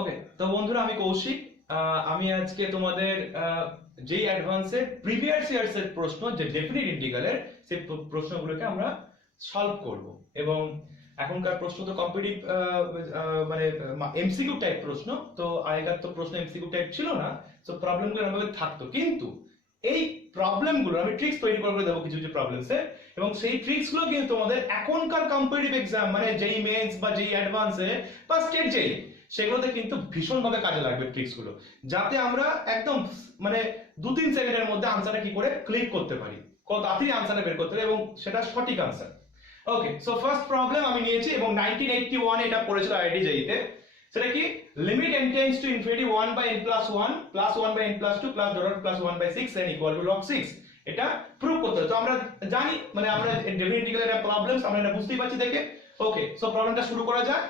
ওকে, তো বন্ধুরা আমি কৌশিক। আমি আজকে তোমাদের যেই অ্যাডভান্সের প্রিভিয়াস ইয়ার্স এর প্রশ্ন, যে ডেফিনিট ইন্টিগ্রালের সেই প্রশ্নগুলোকে আমরা সলভ করব। এবং এখনকার প্রশ্ন তো কম্পিটিটিভ মানে এমসিকিউ টাইপ প্রশ্ন, তো আগেকার তো প্রশ্ন এমসিকিউ টাইপ ছিল না, তো প্রবলেমগুলো এভাবে থাকতো। কিন্তু এই প্রবলেমগুলো আমি ট্রিক্স তৈরি করে দেবো কিছু কিছু প্রবলেমসে, এবং সেই ট্রিক্সগুলো কিন্তু তোমাদের এখনকার কম্পিটিটিভ এক্সাম মানে যেই মেন্স বা যেই অ্যাডভান্সে বা স্টেট যেই, সেগুলোতে কিন্তু ভীষণভাবে কাজে লাগবে ট্রিক্সগুলো, যাতে আমরা একদম মানে 2-3 সেকেন্ডের মধ্যে আনসারটা কি করে ক্লিক করতে পারি, কত তাড়াতাড়ি আনসারটা বের করতে পারি এবং সেটা সঠিক answer. Okay, so first problem আমি নিয়েছি এবং 1981 এটা পড়েছিল আইআইটি জেইতে। সেটা কি, limit n tends to infinity 1/n + 1 + 1/n + 2 + dot + 1/6 n = log 6, এটা প্রুভ করতে হবে। তো আমরা জানি, মানে আমরা ডেফিনিট ইন্টিগ্রাল এর প্রবলেমস আমরা এটা বুঝতেই পারছি দেখে। ওকে, সো প্রবলেমটা শুরু করা যাক।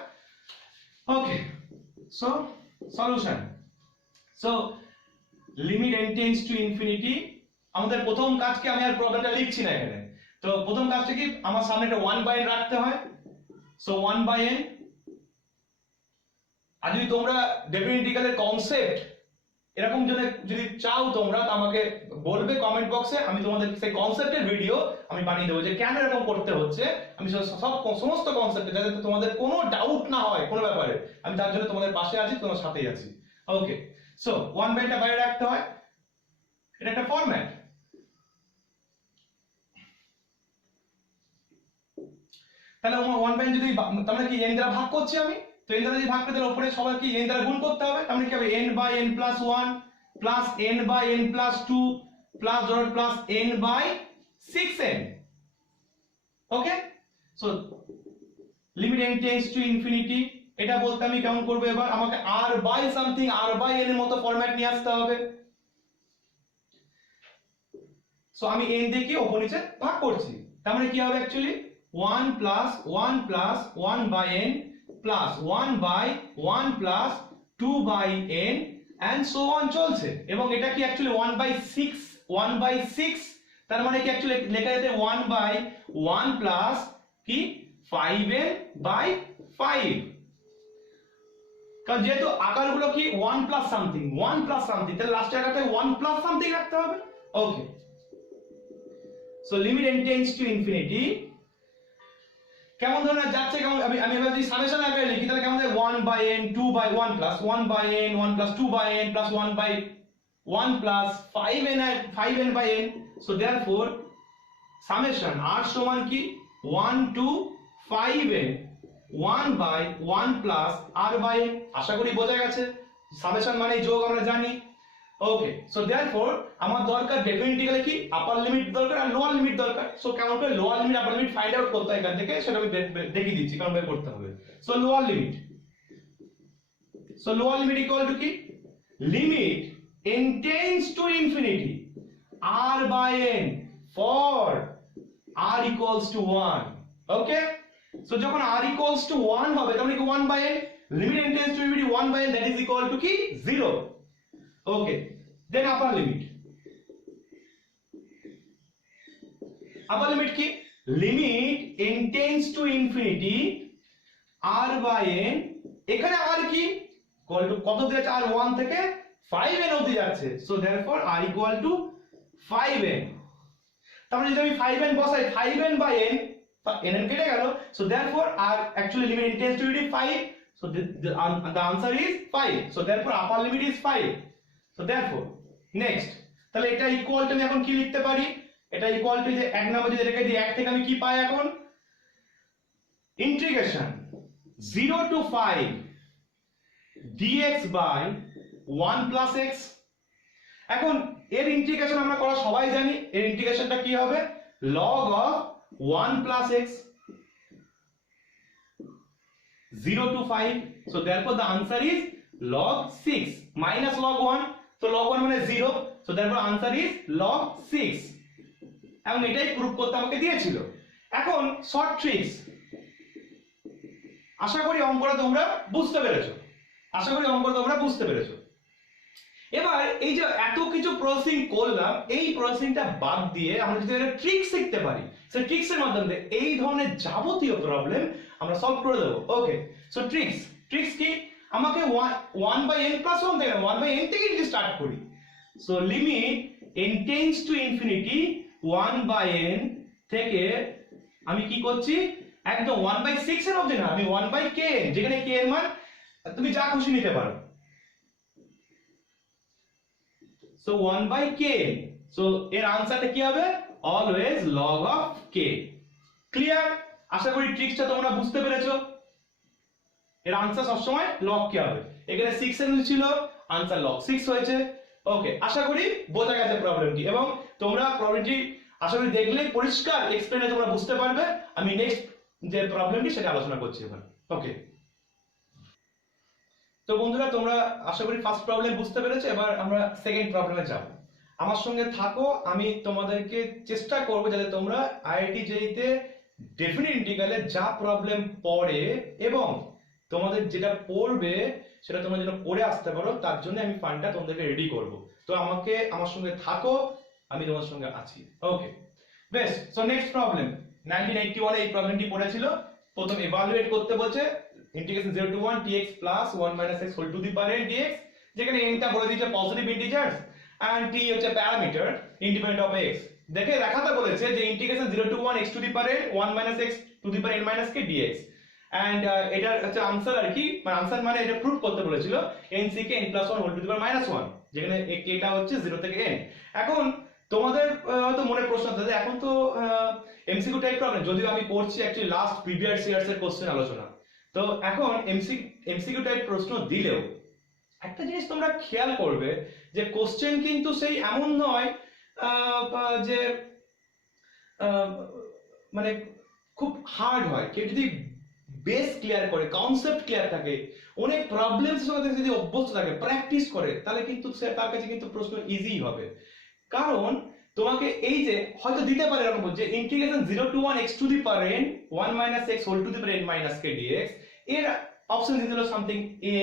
Okay, so solution. So limit n tends to infinity, আমাদের প্রথম কাজ কি, আমি আর প্রবলেমটা লিখছি না এখানে। তো প্রথম কাজটা কি, আমার সামনে একটা 1/n রাখতে হয়। So 1/n। আর যদি তোমরা ডেফিনিট ইন্টিগ্রালের কনসেপ্ট এরকম যদি চাও তোমরা, তো আমাকে বলবে কমেন্ট বক্সে, আমি তোমাদের সেই কনসেপ্টের ভিডিও আমি বানিয়ে দেবো, যে কেন এরকম করতে হচ্ছে। আমি সমস্ত কনসেপ্টে, যাতে তোমাদের কোনো ডাউট না হয় কোনো ব্যাপারে, আমি তার জন্য তোমাদের পাশে আছি, তোমার সাথেই আছি। ওকে, সো 1/nটা বাইরে রাখতে হয়, এটা একটা ফরম্যাট। তাহলে 1/n যদি, তার মানে কি n দ্বারা ভাগ করছি আমি, তো n দ্বারা যদি ভাগ করতে, তাহলে উপরে সবাই কি n দ্বারা গুণ করতে হবে। তার মানে কি হবে, n/n + 1 + n/n + 2 + dot + n/6n। Okay, so limit n tends to infinity, এটা বলতে আমি কেমন করব, এবার আমাকে r বাই সামথিং r/n এর মতো ফরম্যাট নিয়ে আসতে হবে। সো আমি n দিয়ে কি উপর নিচে ভাগ করছি, তার মানে কি হবে actually 1 + 1 + 1/n + 1/1 + 2/n and so on চলছে। এবং এটা কি অ্যাকচুয়ালি 1/6, তার মানে কি অ্যাকচুয়ালি লেখা যেতে 1/1 প্লাস কি 5n/5, কারণ যেহেতু আকারগুলো কি 1 প্লাস সামথিং 1 প্লাস সামথিং, তাহলে লাস্টে আকারটা 1 প্লাস সামথিং রাখতে হবে। Okay, so limit n tends to infinity কেমন ধরনের যাচ্ছে, কেমন আমি এবার যদি সামেশন আকারে লিখি, তাহলে কেমন যায় 1/n 2/1 + 1/n 1 + 2/n + 1/1 + 5n/n। So therefore summation r সমান কি 1 to 5n 1/1 + r/n। আশা করি বোঝা গেছে, সামেশন মানে যোগ আমরা জানি। ওকে, সো देयरफॉर আমার দরকার ডেফিনিট ইন্টিগ্রালে কি আপার লিমিট দরকার আর লোয়ার লিমিট দরকার। সো কেমন করে lower limit upper limit find out করতে হয় এখান থেকে, সেটা আমি দেখিয়ে দিচ্ছি কেমন বের করতে হবে। So lower limit, so lower limit equal to কি, limit n tends to infinity r/n for r equals to 1। Okay, so যখন r equals to 1 হবে, তার মানে কি 1/n, limit n tends to infinity 1/n, that is equal to কি 0। Okay, then upper limit কি, limit n tends to infinity r/n, এখানে r কি কত দিয়েছে, r 1 থেকে 5n অবধি যাচ্ছে। So therefore r equal to 5n। তাহলে যদি আমি 5n বসাই, 5n/n, n কেটে গেল। So therefore r actually limit n tends to infinity 5, so the answer is 5। so therefore upper limit is 5। so therefore next, তাহলে এটা ইকুয়াল টু আমি এখন কি লিখতে পারি, এটা ইকুয়াল টু যে এক নাম্বার যদি রেখে দিই, এক থেকে আমি কি পাই এখন, ইন্টিগ্রেশন 0 to 5 dx/1 + x। এখন এর ইন্টিগ্রেশন আমরা করা সবাই জানি, এর ইন্টিগ্রেশনটা কি হবে, log of 1 + x 0 to 5। so therefore the answer is log 6 minus log 1। so log 1 মানে 0, so therefore answer is log 6। এবং এটাই প্রুফ করতে আমাকে দিয়েছিল। এখন শর্ট ট্রিক্স, আশা করি অঙ্কটা তোমরা বুঝতে পেরেছো। এবার এই যে এত কিছু প্রসেসিং করলাম, এই প্রসেসিংটা বাদ দিয়ে আমরা যদি একটা ট্রিক্স শিখতে পারি, সেই ট্রিক্সের মাধ্যমে এই ধরনের যাবতীয় প্রবলেম আমরা সলভ করে দেবো। ওকে, সো ট্রিক্স কি, আমাকে 1/n + 1 থেকে 1/n থেকে যদি স্টার্ট করি, so limit n tends to infinity 1/n থেকে আমি কি করছি একদম 1/6 এর অবধি না, আমি 1/kn, যেখানে k এর মান তুমি যা খুশি নিতে পারো, সো 1/kn। সো এর আনসারটা কি হবে? Always log of k। Clear? আশা করি ট্রিক্সটা তোমরা বুঝতে পেরেছো। এর আনসার সবসময় log k হবে। এখানে 6 এর ছিল, আনসার log 6 হয়েছে। ওকে, আশা করি বোঝা গেছে প্রবলেমটি, এবং তোমরা প্রবলেমটি আশা করি দেখলে পরিষ্কার এক্সপ্লেনে তোমরা বুঝতে পারবে। আমি নেক্সট যে প্রবলেমটি সেটা আলোচনা করছি এবার। ওকে, তো বন্ধুরা তোমরা আশা করি ফার্স্ট প্রবলেম বুঝতে পেরেছো। এবার আমরা সেকেন্ড প্রবলেমে যাব। আমার সঙ্গে থাকো, আমি তোমাদেরকে চেষ্টা করব যাতে তোমরা আইআইটি জেইতে ডেফিনিট ইন্টিগ্রালে যা প্রবলেম পড়ে এবং তোমাদের যেটা পড়বে সেটা তোমরা যেন পড়ে আসতে পারো, তার জন্য আমি ফান্ডটা তোমাদেরকে রেডি করব। তো আমার সঙ্গে থাকো, আমি তোমার সঙ্গে আছি। ওকে, বেশ। সো নেক্সট প্রবলেম 1981 এই প্রবলেমটি পড়েছিল। প্রথম ইভালুয়েট করতে বলছে integration 0 to 1 tx plus 1 minus x whole to the power n dx, যেখানে n টা বলে দিয়েছে পজিটিভ ইন্টিজার্স and t হচ্ছে প্যারামিটার ইন্ডিপেন্ডেন্ট অফ x। দেখে দেখাতে বলেছে যে integration 0 to 1 x to the power n 1 minus x to the power n minus k dx, and এটা হচ্ছে আনসার আর কি, মানে আনসার মানে এটা প্রুফ করতে বলেছিল n c k n plus 1 whole to the power minus 1, যেখানে k টা হচ্ছে 0 থেকে n। এখন তোমাদের হয়তো মনে প্রশ্ন আছে, এখন তো এমসিকিউ টাইপ প্রবলেম, যদিও আমি করছি অ্যাকচুয়ালি লাস্ট প্রিভিয়াস ইয়ার্স এর কোশ্চেন আলোচনা। তো এখন এমসিকিউ টাইপ প্রশ্ন দিলেও একটা জিনিস তোমরা খেয়াল করবে যে কোশ্চেন কিন্তু সেই এমন নয় যে মানে খুব হার্ড হয়। কেউ যদি বেস ক্লিয়ার করে, কনসেপ্ট ক্লিয়ার থাকে, অনেক প্রবলেমস সাথে যদি অভ্যস্ত থাকে, প্র্যাকটিস করে, তাহলে কিন্তু তার কাছে কিন্তু প্রশ্ন ইজি হবে। কারণ তোমাকে এই যে হয়তো দিতে পারে এরকম যে integration 0 to 1 x to the power n 1 minus x whole to the power n minus k dx, এর অপশন দিল সামথিং a,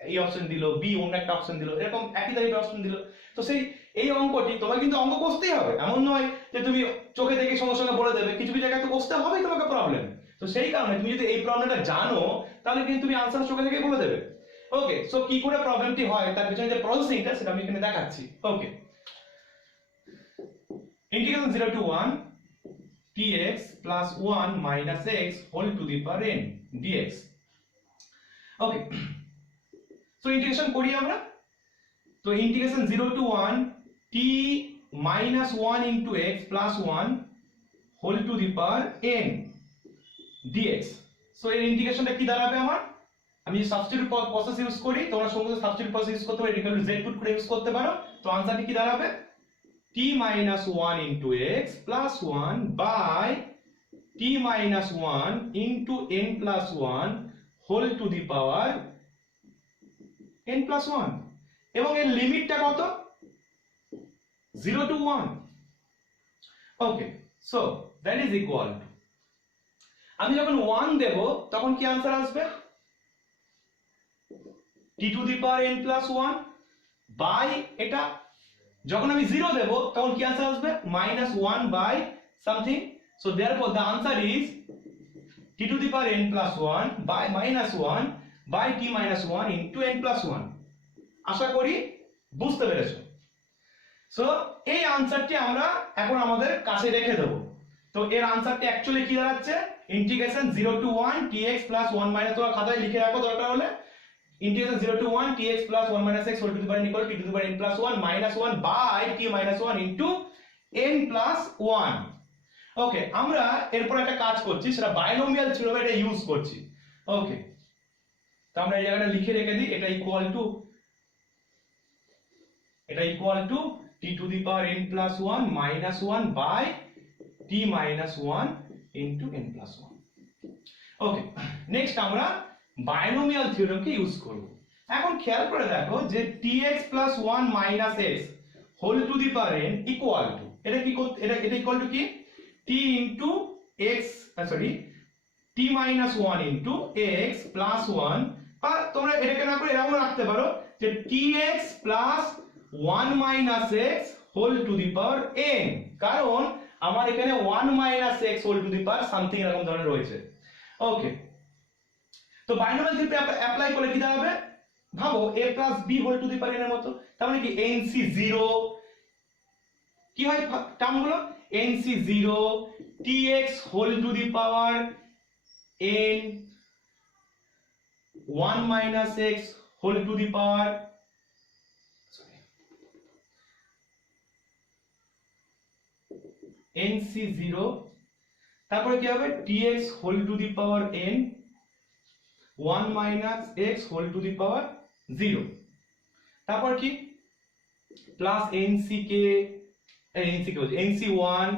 এই অপশন দিল বি, অন্য একটা অপশন দিল, এরকম একই টাইপের অপশন দিল। তো সেই এই অঙ্কটি তোমার কিন্তু অঙ্ক কষতেই হবে, এমন নয় যে তুমি চোখে দেখে সঙ্গে সঙ্গে বলে দেবে, কিছু কিছু জায়গায় তো কষতে হবেই তোমাকে প্রবলেম। তো সেই কারণে তুমি যদি এই প্রবলেমটা জানো তাহলে কিন্তু তুমি আনসার চোখে দেখে বলে দেবে। ওকে, সো কি করে প্রবলেমটি হয় তার পিছনে যে প্রসেসিংটা সেটা আমি এখানে দেখাচ্ছি। ওকে, integration 0 to 1 tx plus 1 minus x whole to the power n dx। Okay, so integration করি আমরা। তো integration 0 to 1 t minus 1 into x plus 1 whole to the power n dx। So এর ইন্টিগ্রেশনটা কি দাঁড়াবে আমার? আমি সাবস্টিটিউট প্রসেস ইউজ করি, তোমরা সঙ্গে সাবস্টিটিউট প্রসেস ইউজ করতে পারো, ইকুয়াল টু z পুট করে ইউজ করতে পারো। তো আনসারটি কি দাঁড়াবে? t minus 1 into x plus 1 by t minus 1 into n plus 1 whole to the power n plus 1, এবং এর লিমিটটা কত? 0 to 1। Okay, so that is equal two, আমি যখন 1 দেব তখন কি আনসার আসবে? t to the power n plus 1 by এটা, যখন আমি 0 দেব তখন কি আনসার আসবে? -1 by something. So therefore the answer is t to the power n plus 1 by -1 by t minus 1 into n plus 1। আশা করি বুঝতে পেরেছো। সো এই আনসারটি আমরা এখন আমাদের কাছে রেখে দেব। তো এর আনসারটি অ্যাকচুয়ালি কি দাঁড়াচ্ছে? Integration 0 to 1 tx plus 1 minus, তোমরা খাতায় লিখে রাখো দরকার হলে, integration 0 to 1 tx plus 1 minus x whole to the power n equal to t to the power n plus 1 minus 1 by t minus 1 into n plus 1। ওকে, আমরা এরপর একটা কাজ করছি, সেটা বাইনোমিয়াল থিওরেম এটা ইউজ করছি। ওকে, তো আমরা এই জায়গাটা লিখে রেখে দিই, এটা equal to t to the power n plus 1 minus 1 by t minus 1 into n plus 1। Okay, next আমরা বাইনোমিয়াল থিওরেমকে ইউজ করব। এখন খেয়াল করে দেখো যে tx plus 1 minus x whole to the power n equal to, এটা কি এটা ইকুয়াল টু কি? t into x, t minus 1 into x plus 1, বা তোমরা এটাকে না করে এরকম রাখতে পারো যে tx plus 1 minus x whole to the power n, কারণ আমার এখানে 1 minus x whole to the power something এরকম ধরনের রয়েছে। ওকে, তো বাইনোমিয়াল থিওরি অ্যাপ্লাই করলে কি দাঁড়াবে, ভাবো a plus b whole to the power n এর মতো, তার মানে কি nc 0 কি হয় টার্মগুলো, nc 0 tx whole to the power n 1 minus x whole to the power nc 0, তারপরে কি হবে tx whole to the power n 1 minus x whole to the power 0, তারপর কি plus nck nc1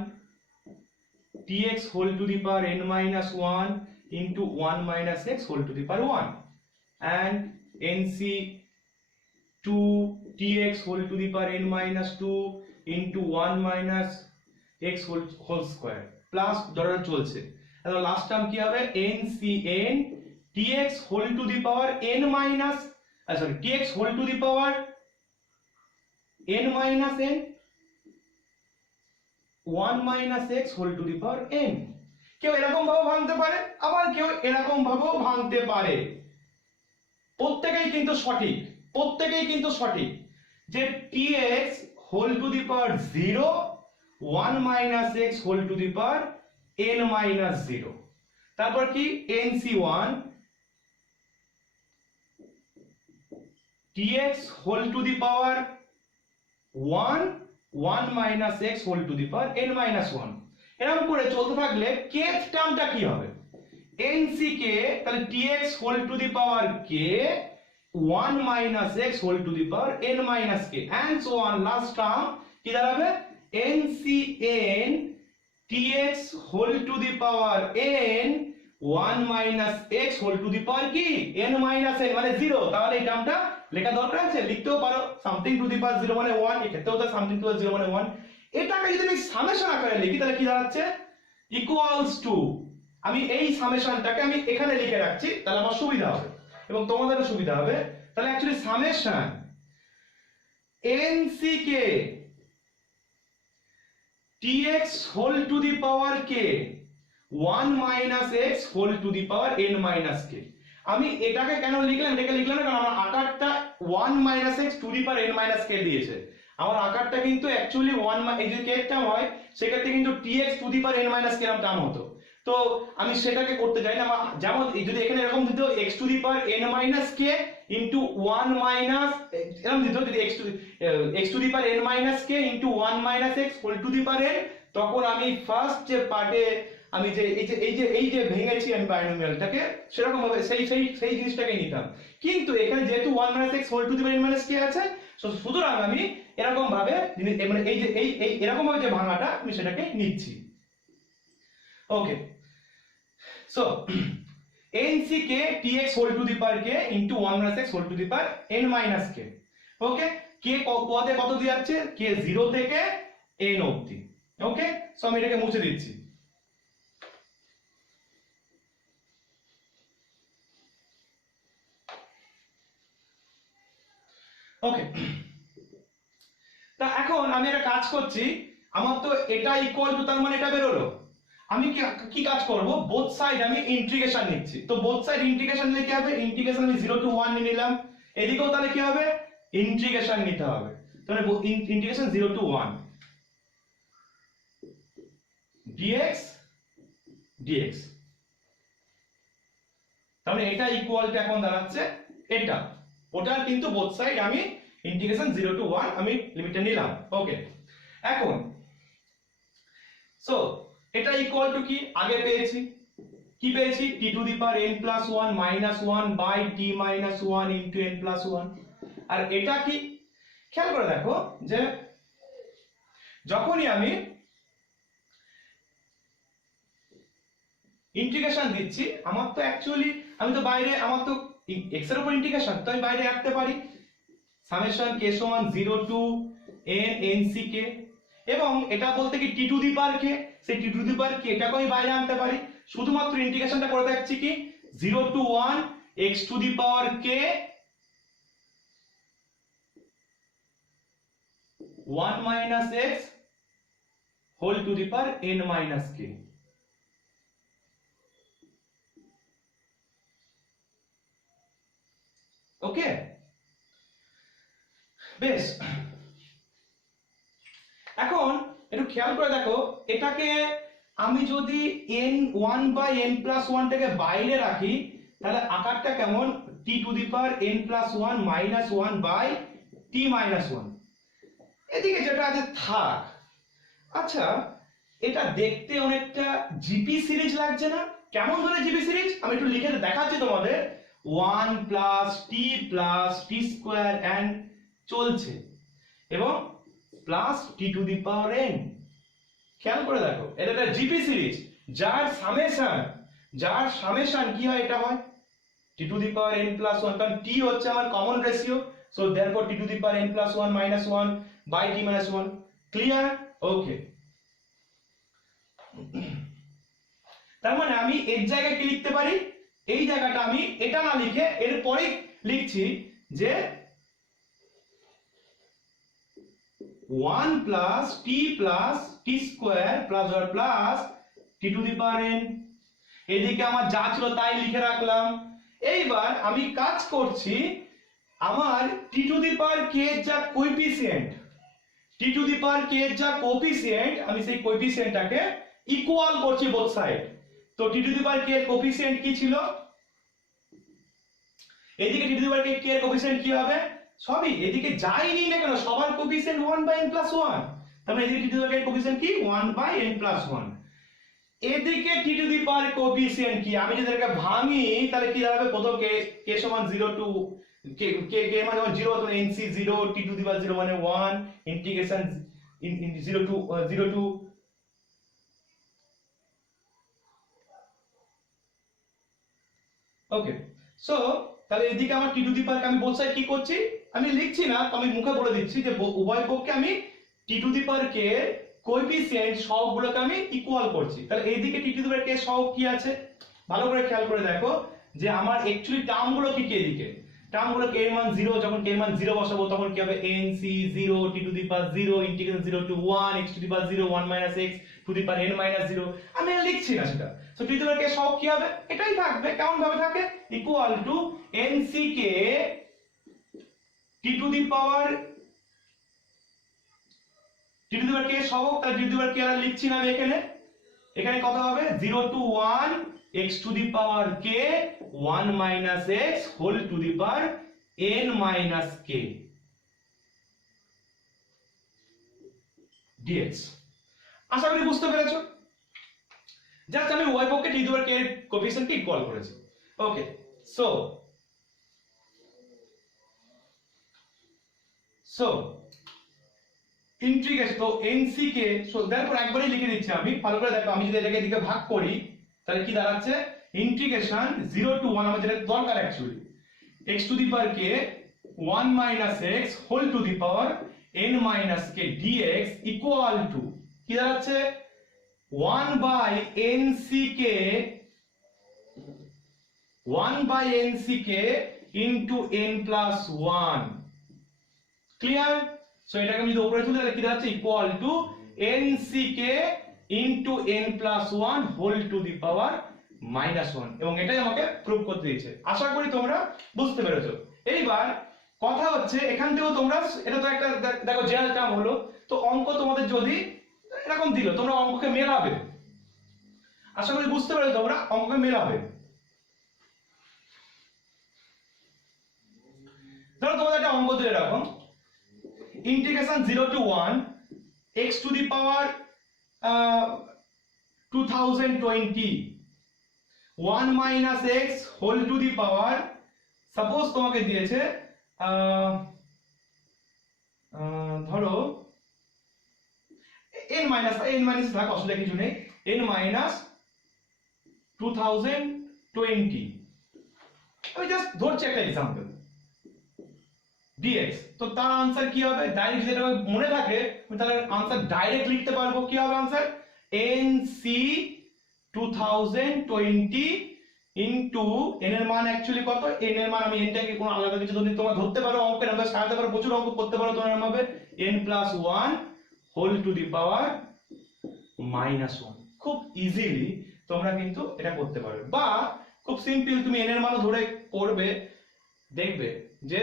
tx whole to the power n minus 1 into 1 minus x whole to the power 1 and nc2 tx whole to the power n minus 2 into 1 minus x whole square plus ধরে চলছে। তাহলে last term কি হবে ncn tx whole to the power n minus sorry tx whole to the power n minus n 1 minus x whole to the power n। কেউ এরকম ভাবে ভাঙতে পারে, আবার কেউ এরকম ভাবেও ভাঙতে পারে, প্রত্যেকই কিন্তু সঠিক, প্রত্যেকই কিন্তু সঠিক যে tx whole to the power 0 1 minus x whole to the power n minus 0, তারপর কি nc1 tx whole to the power 1 1 minus x whole to the power n minus 1। এরকম করে চলতে থাকলে kth টার্মটা কি হবে nck, তাহলে tx whole to the power k 1 minus x whole to the power n minus k and so on, last term কি দাঁড়াবে ncn tx whole to the power n 1 minus x whole to the power কি n minus n মানে 0। তাহলে এই টার্মটা লেখা দরকার আছে, লিখতেও পারো সামথিং টু দি পাওয়ার 0 মানে 1, এক্ষেত্রেও তো সামথিং টু দি পাওয়ার 0 মানে 1। এটাকে যদি আমি সামেশন আকারে লিখি তাহলে কি দাঁড়াচ্ছে ইকুয়ালস টু, আমি এই সামেশনটাকে আমি এখানে লিখে রাখছি তাহলে আমার সুবিধা হবে এবং তোমাদেরও সুবিধা হবে। তাহলে actually summation nck tx whole to the power k 1 minus x whole to the power n minus k, আমি এটাকে কেন লিখলাম, এটাকে লিখলাম না কারণ আমার আকারটা 1 minus x to the power n minus k দিয়েছে, আমার আকারটা কিন্তু অ্যাকচুয়ালি 1 এই যে k টার্ম হয় সেক্ষেত্রে কিন্তু tx two the power n minus k এরকম টার্ম হতো, তো আমি সেটাকে করতে চাই না। যেমন যদি এখানে এরকম দিত x to the power n minus k into 1 minus এরকম দিত, যদি x to the power n minus k into 1 minus x whole to the power n, তখন আমি ফার্স্ট যে পার্টে আমি যে এই যে ভেঙেছি আমি বাইনোমিয়ালটাকে সেরকম ভাবে সেই জিনিসটাকে নিতাম, কিন্তু এখানে যেহেতু 1 minus x whole to the power n minus k আছে সুতরাং আমি এরকম ভাবে মানে এই যে এই এরকম ভাবে যে ভাঙাটা আমি সেটাকে নিচ্ছি। Okay, so nck tx whole to the power k into 1 minus x whole to the power n minus k। Okay, k পদে কত দিয়ে যাচ্ছে k 0 থেকে n অবধি। ওকে, সো আমি এটাকে মুছে দিচ্ছি। ওকে, তা এখন আমি একটা কাজ করছি, আমার তো এটা ইকুয়াল টু তার মানে এটা বেরোলো, আমি কি কাজ করব বোথ সাইড আমি ইন্টিগ্রেশন নিচ্ছি, তো বোথ সাইড ইন্টিগ্রেশন নিলে কি হবে ইন্টিগ্রেশন আমি 0 টু 1 নিয়ে নিলাম, এদিকেও তাহলে কি হবে ইন্টিগ্রেশন নিতে হবে, তাহলে ইন্টিগ্রেশন 0 টু 1 dx dx, তাহলে এটা ইকুয়াল টু এখন দাঁড়াচ্ছে এটা, ওটার কিন্তু বোথ সাইড আমি ইন্টিগ্রেশন 0 টু 1 আমি লিমিটটা নিলাম। ওকে, এখন সো এটা ইকুয়াল টু কি আগে পেয়েছি, কি পেয়েছি t to the power n plus 1 minus 1 by t minus 1 into n plus 1, আর এটা কি খেয়াল করে দেখো যে যখনই আমি ইন্টিগ্রেশন দিচ্ছি আমার তো অ্যাকচুয়ালি আমি তো বাইরে আমার তো x এর উপর ইন্টিগ্রেশন, তো আমি বাইরে রাখতে পারি সামেশন k সমান 0 টু n nck, এবং এটা বলতে কি t to the power k, সেই t to the power k এটাকে আমি বাইরে আনতে পারি, শুধুমাত্র ইন্টিগ্রেশনটা করে দেখছি কি 0 to 1 x to the power k 1 minus x whole to the power n minus k। Okay, বেশ। এখন একটু খেয়াল করে দেখো, এটাকে আমি যদি n1/n+1 টাকে বাইরে রাখি তাহলে আকারটা কেমন, t⁻n+1 -1/t−1। এদিকে যেটা আছে থাক। আচ্ছা, এটা দেখতে অনেকটা জিপি সিরিজ লাগছে না? কেমন ধরে জিপি সিরিজ আমি একটু লিখে দেখাচ্ছি তোমাদের। 1 + t + t² এন্ড চলছে, এবং প্লাস t⁻n। খেয়াল করে দেখো, এটা একটা জিপি সিরিজ যার সামেশন কি হয়, এটা হয় t⁻n+1, কারণ t হচ্ছে আমার common ratio, so therefore t⁻n+1 -1/t−1। Clear? Okay, তার মানে আমি এর জায়গায় কি লিখতে পারি, এই জায়গাটা আমি এটা না লিখে এরপরে লিখছি যে 1 + t + t² প্লাস t⁻n। এদিকে আমার যা ছিল তাই লিখে রাখলাম। এইবার আমি কাজ করছি, আমার t⁻k এর যা কোএফিসিয়েন্ট, আমি সেই কোএফিসিয়েন্টটাকে ইকুয়াল করছি বোথ সাইড। তো t⁻k এর কোএফিসিয়েন্ট কি ছিল, এদিকে t⁻k এর কোএফিসিয়েন্ট কি হবে, সবই এদিকে যাই নিই না কেন সবার কোএফিসিয়েন্ট 1/n+1, তার মানে এদিকে t⁻k এর কোএফিসিয়েন্ট কি 1/n+1। এদিকে t⁻k কোএফিসিয়েন্ট কি, আমি যদি এটাকে ভাঙি তাহলে কি দাঁড়াবে, প্রথম k = 0 টু k মানে 0 তো nc 0 t⁻0 মানে 1 ইন্টিগ্রেশন 0 টু ওকে। সো তাহলে এদিকে আমার t⁻k আমি বোথ সাইড কি করছি, আমি লিখছি না, আমি মুখে বলে দিচ্ছি যে উভয় পক্ষে আমি t⁻k এর কোএফিসিয়েন্ট সহগগুলোকে আমি ইকুয়াল করছি। তাহলে এইদিকে t⁻k সহগ কি আছে, ভালো করে খেয়াল করে দেখো যে আমার অ্যাকচুয়ালি টার্মগুলো কি কি, এদিকে টার্মগুলো k এর মান 0, যখন k এর মান 0 বসাবো তখন কি হবে, nc 0 t⁻0 integration 0 to 1 x⁻0 1 - x⁻n−0। আমি লিখছি না সেটা। সো t⁻k সহগ কি হবে, এটাই থাকবে। কেমন ভাবে থাকে, equal to nc K t⁻k সহগ, তাহলে t⁻k আর লিখছি না আমি এখানে। এখানে কত হবে, 0 to 1 x⁻k 1 - x whole to the power n-k dx। আশা করি বুঝতে পেরেছো। জাস্ট আমি উভয় পক্ষে t⁻k এর কোএফিসিয়েন্টকে ইকুয়াল করেছি। ওকে, সো ইন্টিগ্রেশন তো nc কে, সো দেয়ারফর একবারই লিখে দিচ্ছি আমি, ভালো করে দেখো। আমি যদি এটাকে এদিকে ভাগ করি তাহলে কি দাঁড়াচ্ছে, ইন্টিগ্রেশন 0 টু 1, আমার যেটা দরকার actually, x⁻k 1 - x whole to the power n-k dx equal to কি দাঁড়াচ্ছে, 1/nck into n+1। Clear? So এটাকে আমি যদি উপরে তুলি তাহলে কি দাঁড়াচ্ছে, equal to nck into n+1 whole to the power -1। এবং এটাই আমাকে প্রুফ করতে দিয়েছে। আশা করি তোমরা বুঝতে পেরেছো। এইবার কথা হচ্ছে, এখান থেকেও তোমরা, এটা তো একটা দেখো জেনারেল টার্ম হলো, তো অঙ্ক তোমাদের যদি এরকম দিল, তোমরা অঙ্ককে মেলাবে। আশা করি বুঝতে পেরেছো তোমরা, অঙ্ককে মেলাবে। ধরো তোমাদের একটা অঙ্ক দিলে এরকম, integration 0 to 1 x⁻20 1 - x whole to the power, suppose তোমাকে দিয়েছে ধরো n মাইনাস থাক, অসুবিধা কিছু নেই, n-2020। আমি জাস্ট ধরছি একটা এক্সাম্পল, dx। তো তার आंसर কি হবে, ডাইরেক্ট যেটা মনে থাকে তাহলে आंसर ডাইরেক্ট লিখতে পারবো। কি হবে आंसर, nc 2020 ইনটু n এর মান অ্যাকচুয়ালি কত, n এর মান আমি nটাকে কোনো আলাদা কিছু ধরে তোমরা ধরতে পারো, অঙ্কের আমরা সাজাতে পারো, প্রচুর অঙ্ক করতে পারো। তোমার নাম হবে n+1 whole to the power -1। খুব ইজিলি তোমরা কিন্তু এটা করতে পারবে। বা খুব সিম্পল, তুমি n এর মানও ধরে করবে, দেখবে যে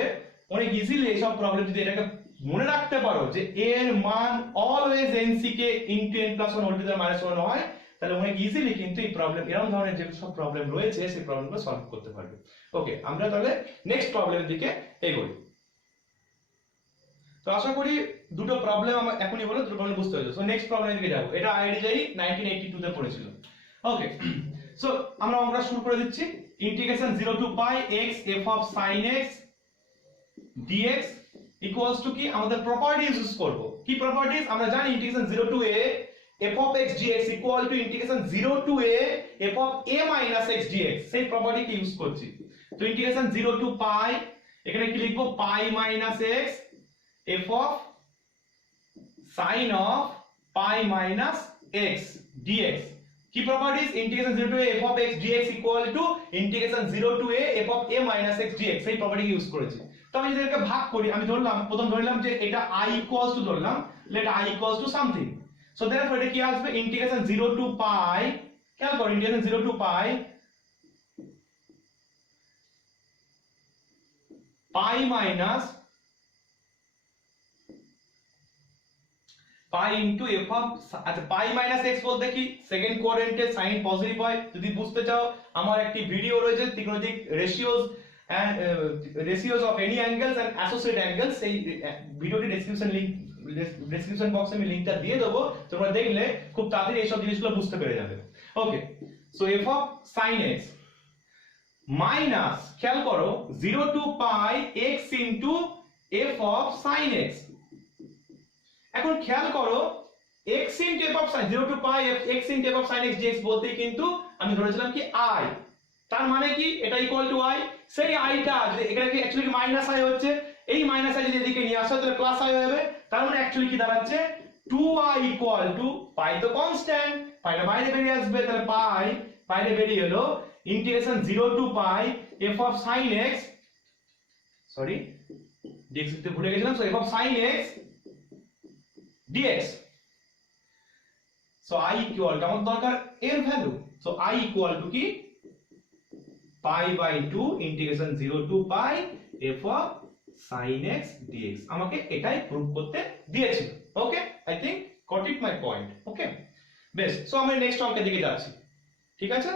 অনেক ইজিলি এইসব প্রবলেম যদি এটাকে মনে রাখতে পারো যে a এর মান always nck into n plus 1 whole to the minus 1 হয়, তাহলে অনেক ইজিলি কিন্তু এই প্রবলেম এরকম ধরনের যে সব প্রবলেম রয়েছে সেই প্রবলেমগুলো সলভ করতে পারবে। ওকে, আমরা তাহলে নেক্সট প্রবলেমের দিকে এগোই। তো আশা করি দুটো প্রবলেম আমরা এখনই বলে দুটো প্রবলেম বুঝতে পেরেছো। সো নেক্সট প্রবলেমের দিকে যাব। এটা আইডিয়াই 1982 তে পড়েছিল। ওকে, সো আমরা শুরু করে দিচ্ছি। Integration 0 to pi x f of sin x dx equals to কি, আমাদের প্রপার্টিজ ইউজ করব। কি প্রপার্টিজ? আমরা জানি integration 0 two a f of x dx equal to integration 0 two a f of a minus x dx, সেই প্রপার্টিকে use করছি। তো integration 0 to পাই, এখানে কি লিখবো, পাই minus x f of sin of pi minus x dx। কি properties? Integration 0 two a f of x dx equal to integration 0 two a f of a minus x dx, সেই প্রপার্টিকে use করেছি। তো আমি যদি এটাকে ভাগ করি, আমি ধরলাম প্রথম ধরলাম যে এটা i ইকুয়ালস টু, ধরলাম let i equals to something. So therefore এটা কি আসবে, ইন্টিগ্রেশন 0 টু পাই, খেয়াল করো, integration 0 to pi pi minus pi into f of, আচ্ছা পাই মাইনাস এক্স বলতে কি সেকেন্ড কোয়াড্রেন্টে সাইন পজিটিভ হয়। যদি বুঝতে চাও আমার একটি ভিডিও রয়েছে ত্রিকোণমিতিক ratios and ratios of any angles and associate angles, সেই ভিডিওটি ডেসক্রিপশন বক্সে আমি লিংকটা দিয়ে দেবো, তোমরা দেখলে খুব তাড়াতাড়ি এই সব জিনিসগুলো বুঝতে পেরে যাবে। Okay, so f of sine x minus, খেয়াল করো 0 to pi x into f of sine x. এখন খেয়াল করো x into f of sin 0 to pi x into f of sin x dx বলতে কিন্তু আমি ধরেছিলাম কি i, তার মানে কি এটা ইকুয়াল টু i, সেই i টা এখানে কি অ্যাকচুয়ালি মাইনাস i হচ্ছে, এই মাইনাস i যদি এদিকে নিয়ে আসো তাহলে প্লাস i হবে। তার মানে অ্যাকচুয়ালি কি দাঁড়াচ্ছে 2i ইকুয়াল টু, পাই তো কনস্ট্যান্ট, পাইটা বাইরে বেরিয়ে আসবে, তাহলে পাই বাইরে বেরিয়ে এলো integration 0 to pi f of sin x, sorry dx লিখতে ভুলে গেছিলাম, so f of sin x dx। so i equal to আমার দরকার এর value, so i equal to কি pi by 2 integration 0 to pi f of sin x dx, আমাকে এটাই prove করতে দিয়েছিল। Okay, I think got it my point. Okay, বেশ, so আমরা নেক্সট অঙ্কের দিকে যাচ্ছি, ঠিক আছে।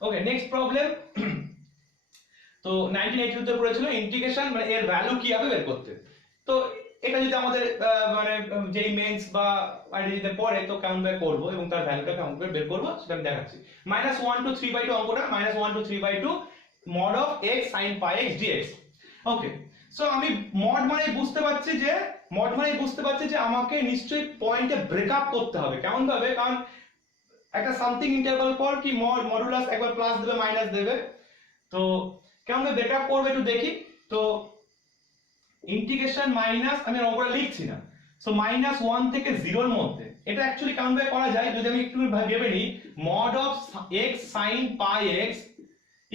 Okay, next problem. তো 1982 তে পড়েছিল ইন্টিগ্রেশন মানে এর ভ্যালু কি হবে বের করতে। তো এটা যদি আমাদের মানে যেই মেন্স বা আইডিয়াতে পড়ে তো কেমন ভাবে করব এবং তার ভ্যালুটা কেমন করে বের করব সেটা আমি দেখাচ্ছি। -1 to 3/2 অঙ্কটা, -1 to 3/2 mod of x sin pi x dx। Okay, so আমি মড মানে বুঝতে পারছি যে আমাকে নিশ্চয়ই পয়েন্টে ব্রেকআপ করতে হবে। কেমন ভাবে? কারণ একটা সামথিং ইন্টারভাল পর কি মডুলাস একবার প্লাস দেবে মাইনাস দেবে, তো কেমন ভাবে ব্রেকআপ করবে একটু দেখি। তো ইন্টিগ্রেশন মাইনাস, আমি অঙ্কটা লিখছি না, সো -1 থেকে 0 এর মধ্যে এটা অ্যাকচুয়ালি কেমন ভাবে করা যায় যদি আমি একটু ভেবে নিই, mod of x sin pi x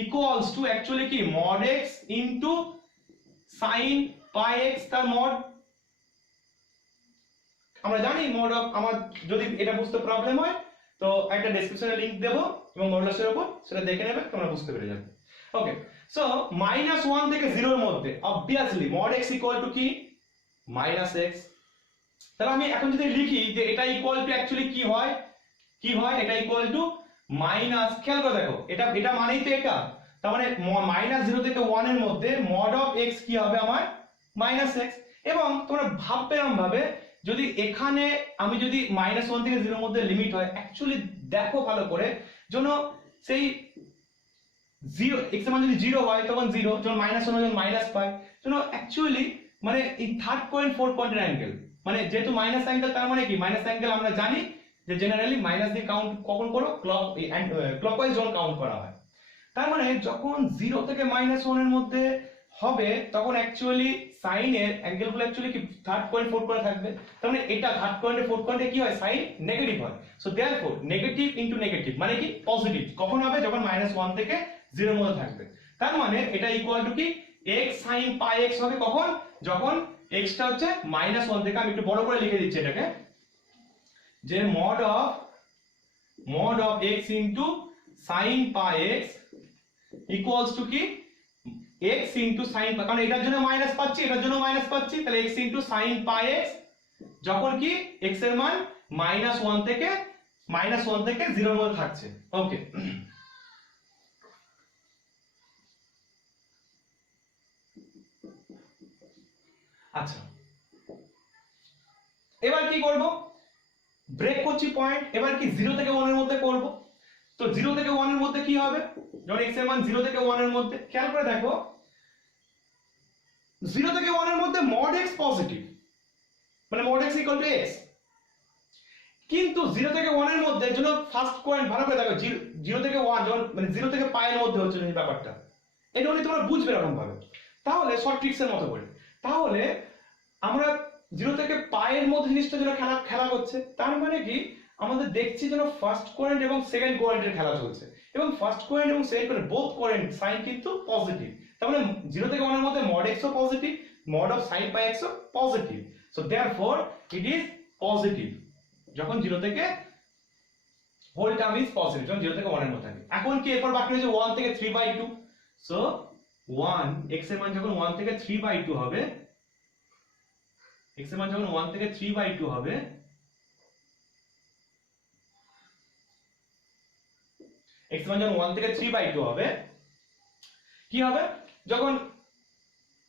equals to actually কি mod x into sin pi x তার mod। আমরা জানি mod of, আমার যদি এটা বুঝতে প্রবলেম হয় তো একটা ডেসক্রিপশনে লিংক দেব এবং মডুলাসের উপর সেটা দেখে নেবে, তোমরা বুঝতে পেরে যাবে। ওকে, সো -1 থেকে 0 এর মধ্যে obviously mod x equal to কি -x। তাহলে আমি এখন যদি লিখি যে এটা ইকুয়াল টু অ্যাকচুয়ালি কি হয় এটা ইকুয়াল টু মাইনাস, খেয়াল করে দেখো এটা মানেই তো এটা, তার মানে -0 থেকে 1 এর মধ্যে mod of x কি হবে আমার -x। এবং তোমরা ভাববে এরকম ভাবে যদি এখানে আমি যদি -1 থেকে 0 এর মধ্যে লিমিট হয়, অ্যাকচুয়ালি দেখো ভালো করে, যেন সেই 0 x এর মান যদি 0 হয় তখন 0, যখন -1 হয় তখন মাইনাস পাই, যেন অ্যাকচুয়ালি মানে এই থার্ড পয়েন্ট ফোর্থ পয়েন্টের অ্যাঙ্গেল, মানে যেহেতু মাইনাস অ্যাঙ্গেল তার মানে কি মাইনাস অ্যাঙ্গেল আমরা জানি যে জেনারেলি মাইনাস দিয়ে কাউন্ট কখন করো, ক্লকওয়াইজ যখন কাউন্ট করা হয়। তার মানে যখন 0 থেকে -1 এর মধ্যে হবে তখন অ্যাকচুয়ালি সাইনের অ্যাঙ্গেলগুলো অ্যাকচুয়ালি কি থার্ড পয়েন্ট ফোর্থ পয়েন্ট থাকবে, তার মানে এটা থার্ড পয়েন্টে ফোর্থ পয়েন্টে কি হয় সাইন নেগেটিভ হয়। So therefore negative into negative মানে কি পজিটিভ, কখন হবে যখন -1 থেকে 0 এর মধ্যে থাকবে। তার মানে এটা ইকুয়াল টু কি x sin pi x হবে কখন, যখন x টা হচ্ছে -1 থেকে, আমি একটু বড় করে লিখে দিচ্ছি এটাকে, যে mod of x into sin pi x equals to কি x ইনটু sin, কারণ এটার জন্য মাইনাস পাচ্ছি, এটার জন্য মাইনাস পাচ্ছি, তাহলে x ইনটু sin পাই x, যখন কি x এর মান -1 থেকে 0 এর মধ্যে থাকছে। ওকে, আচ্ছা এবার কি করব, ব্রেক করছি পয়েন্ট, এবার কি 0 থেকে 1 এর মধ্যে করব। তো 0 থেকে 1 এর মধ্যে কি হবে, যখন x এর মান 0 থেকে 1 এর মধ্যে, খেয়াল করে দেখো 0 থেকে 1 এর মধ্যে mod x পজিটিভ, মানে mod x equal two x, কিন্তু 0 থেকে 1 এর মধ্যে জন্য ফার্স্ট পয়েন্ট ভালো করে দেখো, 0 থেকে 1 যখন মানে 0 থেকে পাই এর মধ্যে হচ্ছে এই ব্যাপারটা, এটা উনি তোমরা বুঝবে এরকম ভাবে, তাহলে শর্ট ট্রিক্স এর মতো করে, তাহলে আমরা 0 থেকে পাই এর মধ্যে জিনিসটা যেন খেলা করছে, তার মানে কি আমাদের দেখছি যেন ফার্স্ট কোয়াড্রেন্ট এবং সেকেন্ড কোয়াড্রেন্টের খেলা চলছে, এবং ফার্স্ট কোয়াড্রেন্ট এবং second quadrant both quadrant sine কিন্তু পজিটিভ, তার মানে 0 থেকে 1 এর মধ্যে mod x ও positive, mod of sin pi x ও positive, so therefore it is positive যখন 0 থেকে হোল টার্ম ইজ পজিটিভ, যখন 0 থেকে 1 এর মধ্যে থাকে। এখন কি এরপর বাকি রয়েছে 1 থেকে 3/2, সো 1 x এর মান যখন 1 থেকে 3/2 হবে, x এর মান যখন 1 থেকে 3/2 হবে, x এর মান যখন 1 থেকে 3/2 হবে, কি হবে যখন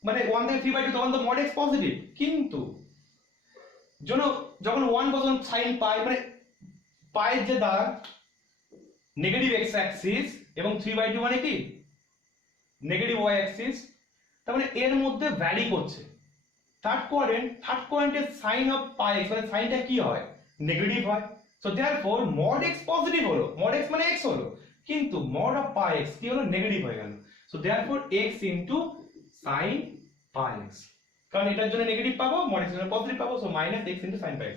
মানে 1 থেকে 3/2 তখন তো mod x পজিটিভ, কিন্তু যখন 1 বসন sin পাই মানে পাই যে দাগ নেগেটিভ x অ্যাক্সিস এবং 3/2 মানে কি নেগেটিভ y অ্যাক্সিস, তার মানে এর মধ্যে ভ্যারি করছে। থার্ড কোয়াড্রেন্টের সাইন অফ পাই x মানে সাইনটা কি হয় নেগেটিভ হয়, so therefore mod x positive হলো, mod x মানে x হলো, কিন্তু mod of pi x কি হলো নেগেটিভ হয়ে গেল, so therefore x into sin pi x, কারণ এটার জন্য নেগেটিভ পাবো, mod x এর জন্য পজিটিভ পাবো, so -x into sin pi x।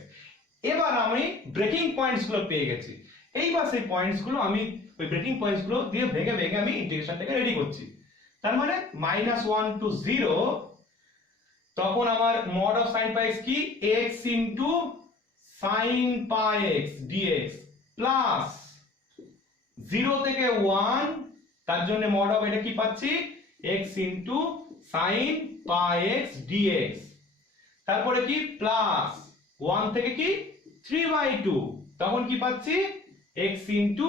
এবার আমি ব্রেকিং পয়েন্টস গুলো পেয়ে গেছি, এইবার সেই পয়েন্টস গুলো আমি ওই ব্রেকিং পয়েন্টস গুলো দিয়ে ভেঙে ভেঙে আমি ইন্টিগ্রেশনটাকে রেডি করছি। তার মানে -1 টু 0, তখন আমার mod of sin pi x কি x into sin pi x dx plus 0 থেকে 1, তার জন্য mod of এটা কি পাচ্ছি x into sin pi x dx, তারপরে কি প্লাস 1 থেকে কি 3/2, তখন কি পাচ্ছি x into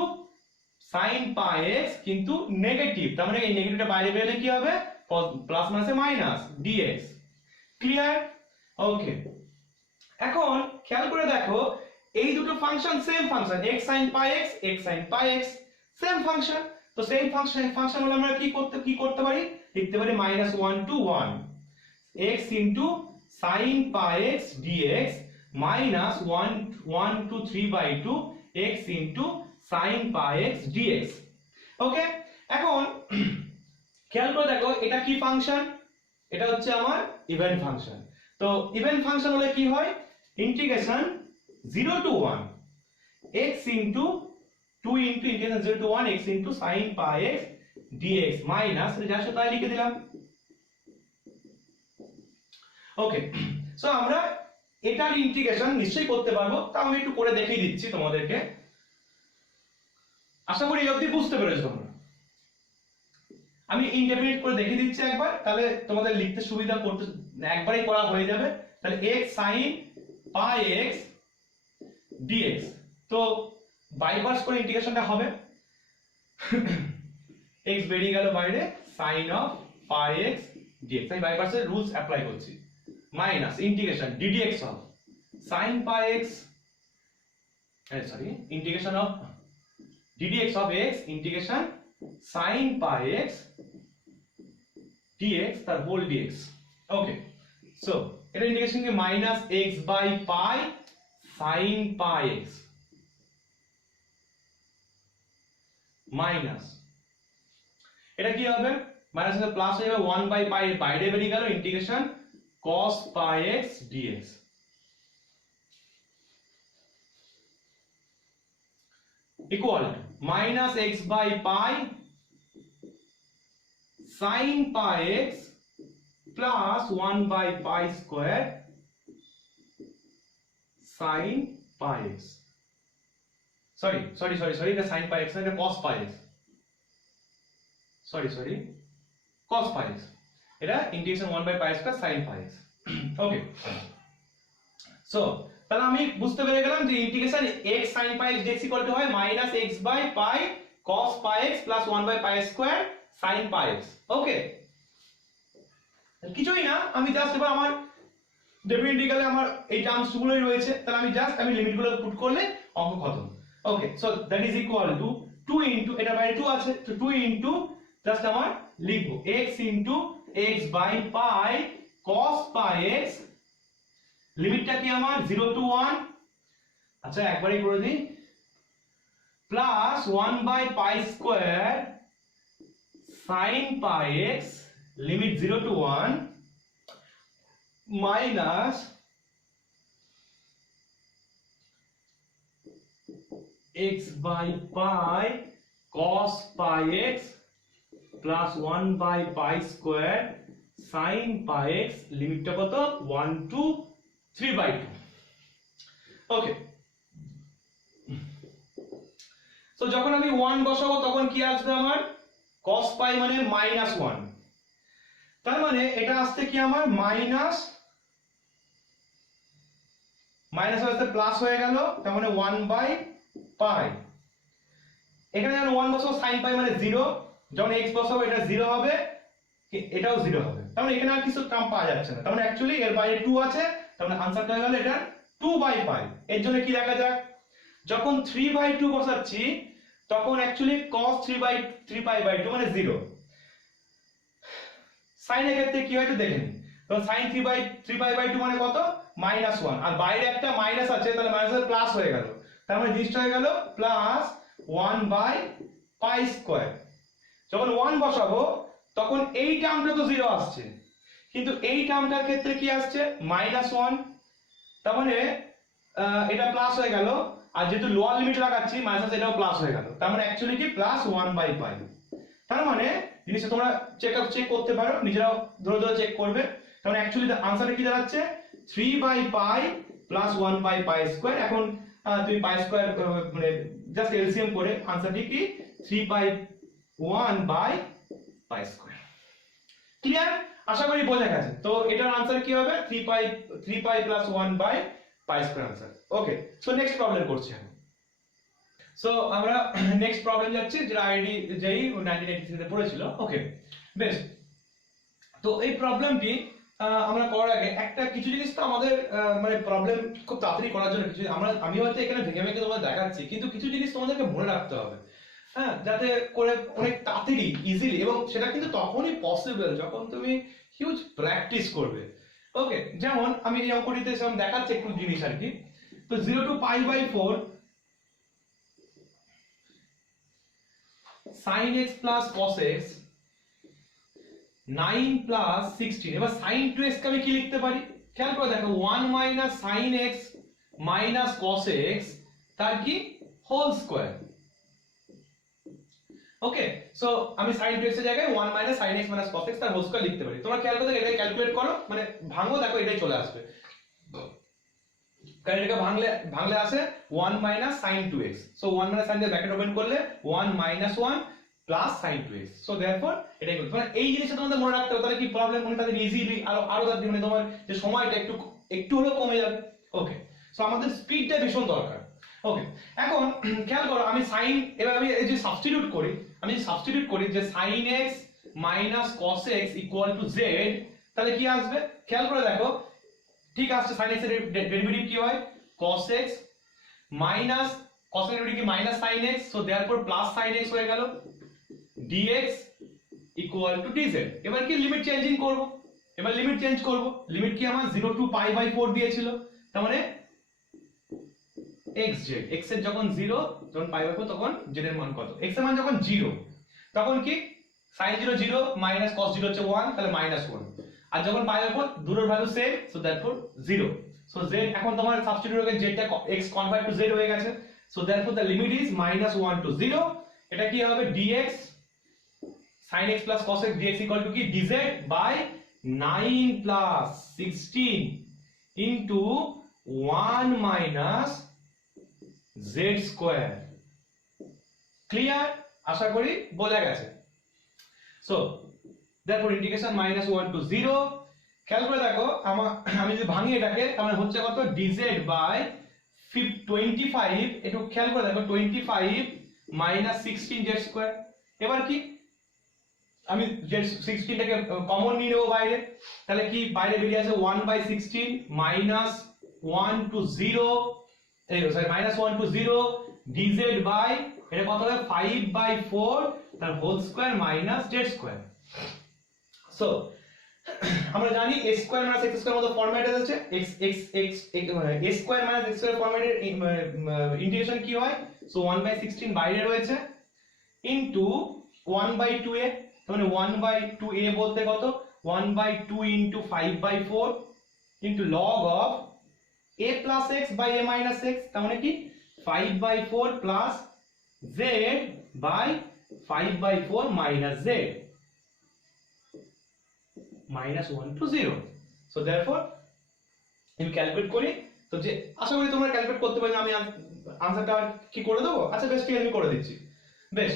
sin pi x কিন্তু নেগেটিভ, তার মানে এই নেগেটিভটা বাইরে বেরোলে কি হবে প্লাস মাইনাসে মাইনাস dx। ক্লিয়ার? ওকে, এখন খেয়াল করে দেখো এই দুটো function same function, x sin pi x, x sin pi x same function, তো সেম ফাংশন হলে আমরা কি করতে পারি, লিখতে পারি -1 to 1 x into sin pi x dx minus 1 to 3/2 x into sin pi x dx। ওকে, এখন খেয়াল করে দেখো এটা কি ফাংশন, এটা হচ্ছে আমার ইভেন ফাংশন। তো ইভেন ফাংশন হলে কি হয় integration 0 to 1 x into 2 into integration 0 to 1 x into sin pi x dx minus যা সাথে তাই লিখে দিলাম। ওকে, সো আমরা এটার ইন্টিগ্রেশন নিশ্চয়ই করতে পারবো, তা আমি একটু করে দেখিয়ে দিচ্ছি তোমাদেরকে, আশা করি এই অবধি বুঝতে পেরেছো তোমরা। আমি ইনডেফিনিট করে দেখিয়ে দিচ্ছি একবার, তাহলে তোমাদের লিখতে সুবিধা, করতে একবারই করা হয়ে যাবে। তাহলে x sin pi x dx, তো বাইপার্স করে ইন্টিগ্রেশনটা হবে x বেরিয়ে গেল বাইরে, sin of pi x dx, আমি বাইপার্সের রুলস অ্যাপ্লাই করছি, minus integration ddx of sin pi x, integration of ddx of x integration sin pi x dx তার হোল dx। ওকে, সো এটা ইন্টিগ্রেশন কি minus x by pi sin pi x minus, এটা কি হবে minus এর plus হয়ে যাবে 1 by পাই বাইরে বেরিয়ে গেল, integration cos pi x dx equal minus x by pi sin pi x plus 1 by pi square sin pi x, sorry এটা sin pi x না, এটা cos pi x, sorry cos pi x, এটা integration 1 by pi square sin pi x। Okay, so তাহলে আমি বুঝতে পেরে গেলাম যে integration x sin pi x dx equal to হয় minus x by pi cos pi x plus 1 by pi square sin pi x। Okay, কিছুই না, আমি জাস্ট এবার আমার ডেফিনিট ইন্টিগ্রালে আমার এই টার্মস গুলোই রয়েছে, তাহলে আমি জাস্ট লিমিটগুলো পুট করলে অঙ্ক খতম। Okay, so that is equal to 2 into, এটা বাইরে 2 আছে, তো 2 ইনটু জাস্ট আমার লিখবো x into x by pi cos pi x, লিমিটটা কি আমার 0 টু 1, আচ্ছা একবারই করে দিই, plus 1 by pi square sin pi x, limit 0 to 1, minus x by pi cos pi x plus 1 by pi square sin pi x, লিমিটটা কত 1 two 3 by 2। Okay, so যখন আমি 1 বসাবো তখন কি আসবে আমার cos pi মানে -1, তার মানে এটা আসছে কি আমার মাইনাস আসতে প্লাস হয়ে গেল, তার মানে 1 বাই পাই, এখানে যখন 1 বসাবো sin pi মানে 0, যখন x বসাবো এটা 0 হবে, এটাও 0 হবে, তার মানে এখানে আর কিছু টার্ম পাওয়া যাচ্ছে না, তার মানে অ্যাকচুয়ালি এর বাইরে 2 আছে, তার মানে आंसरটা হয়ে গেল এটা 2 বাই পাই। এর জন্য কি দেখা যাক, যখন 3 বাই 2 বসাচ্ছি তখন actually cos 3 by 3 pi by 2 মানে 0, sin এর ক্ষেত্রে কি হয় তো দেখে নিন, তখন sin 3 পাই বাই 2 মানে কত -1, আর বাইরে একটা মাইনাস আছে, তাহলে মাইনাসের প্লাস হয়ে গেল, তার মানে জিনিসটা হয়ে গেল প্লাস 1 বাই পাই স্কয়ার। যখন 1 বসাবো তখন এই টার্মটা তো 0 আসছে, কিন্তু এই টার্মটার ক্ষেত্রে কি আসছে -1, তার মানে এটা প্লাস হয়ে গেল, আর যেহেতু লোয়ার লিমিট লাগাচ্ছি মাইনাস এটাও প্লাস হয়ে গেল, তার মানে অ্যাকচুয়ালি কি প্লাস 1 বাই পাই। তার মানে জিনিসটা তোমরা চেক করতে পারো, নিজেরাও ধরে ধরে চেক করবে, তার মানে অ্যাকচুয়ালি আনসারটা কি দাঁড়াচ্ছে 3 by pi plus 1 by pi square. এখন তুমি পাই স্কয়ার মানে জাস্ট এলসিএম করে আনসারটি কি 3 by 1 by pi square. Clear? আশা করি বোঝা গেছে। তো এটার আনসার কি হবে 3 pi plus 1 by pi square answer. Okay, so next problem করছি আমি। সো আমরা নেক্সট প্রবলেম যাচ্ছি, যেটা আইডি যেই 1983 তে পড়েছিল। ওকে, বেশ, তো এই প্রবলেমটি আমরা করার আগে একটা কিছু জিনিস তো আমাদের মানে প্রবলেম খুব তাড়াতাড়ি করার জন্য কিছু আমি হয়তো এখানে ভেঙে ভেঙে তোমাদের দেখাচ্ছি, কিন্তু কিছু জিনিস তোমাদেরকে মনে রাখতে হবে, হ্যাঁ, যাতে করে অনেক তাড়াতাড়ি ইজিলি, এবং সেটা কিন্তু তখনই পসিবল যখন তুমি হিউজ প্র্যাকটিস করবে। ওকে, যেমন আমি এই অঙ্কটিতে যেমন দেখাচ্ছি একটু জিনিস আর কি। তো 0 to pi by 4 sin x plus cos x 9 plus 16, এবার sin 2x কে আমি কি লিখতে পারি, খেয়াল করে দেখো 1 minus sin x minus cos x তার কি হোল স্কয়ার। ওকে, সো আমি sin 2x এর জায়গায় 1 minus sin x minus cos x তার হোল স্কয়ার লিখতে পারি। তোমরা খেয়াল করে দেখো, এটা ক্যালকুলেট করো, মানে ভাঙো, দেখো এটাই চলে আসবে, কারণ এটা ভাঙলে আসে 1 minus sin 2x, so 1 minus sin দিয়ে ব্র্যাকেট ওপেন করলে 1 minus 1 plus sin 2x, so therefore এটাই করতে মানে এই জিনিসটা তোমাদের মনে রাখতে হবে, তাহলে কি প্রবলেম মনে তাদের ইজিলি আরো তাদের মানে তোমার যে সময়টা একটু হলেও কমে যাবে। ওকে, সো আমাদের স্পিডটা ভীষণ দরকার। ওকে, এখন খেয়াল করো, আমি sin, এবার আমি এই যে সাবস্টিটিউট করি যে sin x minus cos x equal to z, তাহলে কি আসবে খেয়াল করে দেখো, ঠিক আছে, sin x এর ডেরিভেটিভ কি হয় cos x minus cos এর ডেরিভেটিভ কি minus sin x, so therefore plus sin x হয়ে গেল dx equal to dz। এবার কি লিমিট চেঞ্জিং করব, এবার লিমিট চেঞ্জ করব, লিমিট কি আমার 0 টু পাই বাই 4 দিয়েছিল, তার মানে xz, x এর যখন 0 যখন পাই বাই 4 তখন z এর মান কত, x এর মান যখন 0 তখন কি sin 0 0 minus cos 0 হচ্ছে 1, তাহলে -1, আর যখন পাই বাই 4 দুটোর value same, so therefore 0, so z এখন তোমার সাবস্টিটিউট হয়ে z টা x কনভার্ট টু z হয়ে গেছে, so therefore the limit is -1 to 0, এটা কি হবে dx sin x plus cos x dx equal to কি dz by 9 plus 16 into 1 minus z square। Clear? আশা করি বোঝা গেছে। সো দেখো ইন্টিগ্রেশন -1 to 0, খেয়াল করে দেখো আমি যদি ভাঙি এটাকে তাহলে হচ্ছে কত dz বাই 25, একটু খেয়াল করে দেখো 25 মাইনাস 16 জেড স্কয়ার। এবার কি আমি জেড 16 টাকে কমন নিয়ে নেব বাইরে, তাহলে কি বাইরে বেরিয়ে আসে 1/16 মাইনাস 1 to 0, এই সরি -1 to 0 dz বাই এটা কত হবে 5/4 তার whole square minus z square. So আমরা জানি a square minus x square মতো ফরম্যাটে আছে, x a square minus x square ফরম্যাটের ইন্টিগ্রেশন কি হয়, সো 1/16 বাইরে রয়েছে ইনটু 1/2a, মানে 1/2a বলতে কত 1/2 into 5/4 into log of a plus x by a minus x, তার মানে কি 5/4 plus z by 5/4 minus z -1 to 0. So therefore আমি ক্যালকুলেট করি, তো যে আশা করি তোমরা ক্যালকুলেট করতে পারবে, আমি আনসারটা কি করে দেবো, আচ্ছা বেশ ঠিক আছে আমি করে দিচ্ছি বেশ।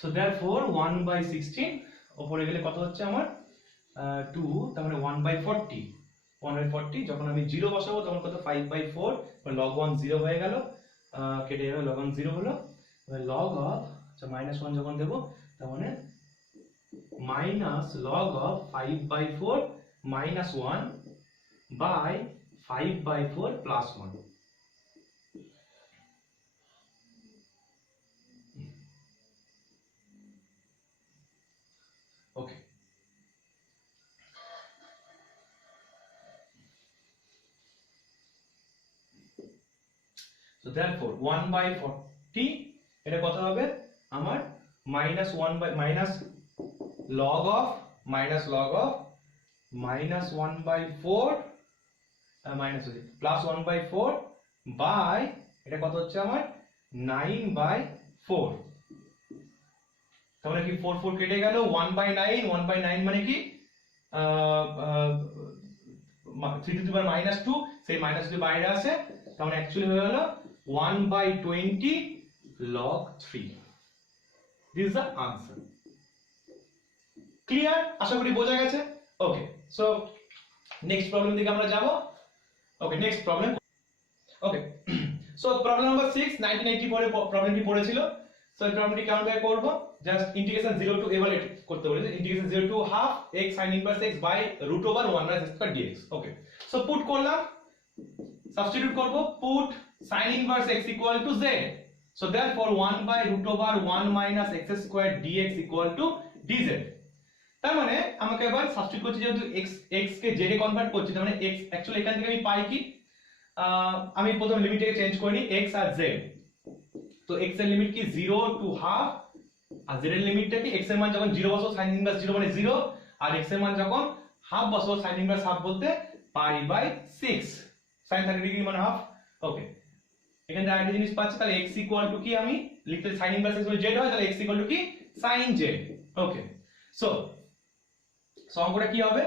সো therefore 1/16 উপরে গেলে কত হচ্ছে আমার 2, তার মানে 1/40 যখন আমি 0 বসাবো তখন কত 5/4 log 1 0 হয়ে গেল, কেটে যাবে log 1 0 হলো, log of আচ্ছা -1 যখন দেব তার মানে minus log of 5/4 minus 1 by 5/4 plus 1. Okay. So therefore 1/40 এটা কত হবে আমার minus log of -1/4 plus 1/4 by এটা কত হচ্ছে আমার 9/4, তাহলে কি 4 4 কেটে গেল 1/9 মানে কি 3 to the power -2, সেই -2 বাইরে আসে, তাহলে অ্যাকচুয়ালি হয়ে গেল 1/20 log 3. This is the answer. Clear? আশা করি বোঝা গেছে। ওকে, সো নেক্সট প্রবলেম দিকে আমরা যাব। ওকে, next problem. Okay, so problem number 6 1980 পরে প্রবলেমটি পড়েছিল। সো এই প্রবলেমটি কেমন ভাবে করব, জাস্ট ইন্টিগ্রেশন 0 টু এভালুয়েট করতে বলেছে, integration 0 to half x sin inverse x by √1 - x square dx। Okay, so put করলাম, সাবস্টিটিউট করব, put sin inverse x equal to z, so therefore 1 by √1 minus x square dx equal to dz। তার মানে আমাকে এবার substitute করছি, যেহেতু x কে z এ convert করছি, তার মানে x অ্যাকচুয়ালি এখান থেকে আমি পাই কি, আমি প্রথম লিমিটটাকে চেঞ্জ করে নিই x আর z, তো x এর লিমিট কি 0 টু হাফ, আর z এর লিমিটটা কি x এর মান যখন 0 বসাবো sin ইনভার্স 0 মানে 0, আর x এর মান যখন হাফ বসাবো sin ইনভার্স হাফ বলতে π/6 sin 30 ডিগ্রি মানে হাফ। ওকে, এখানে আরেকটা জিনিস পাচ্ছি, তাহলে x ইকুয়াল টু কি, আমি লিখতে sin ইনভার্স x মানে z হয়, তাহলে x ইকুয়াল টু কি sin z। ওকে, সো অঙ্কটা কি হবে,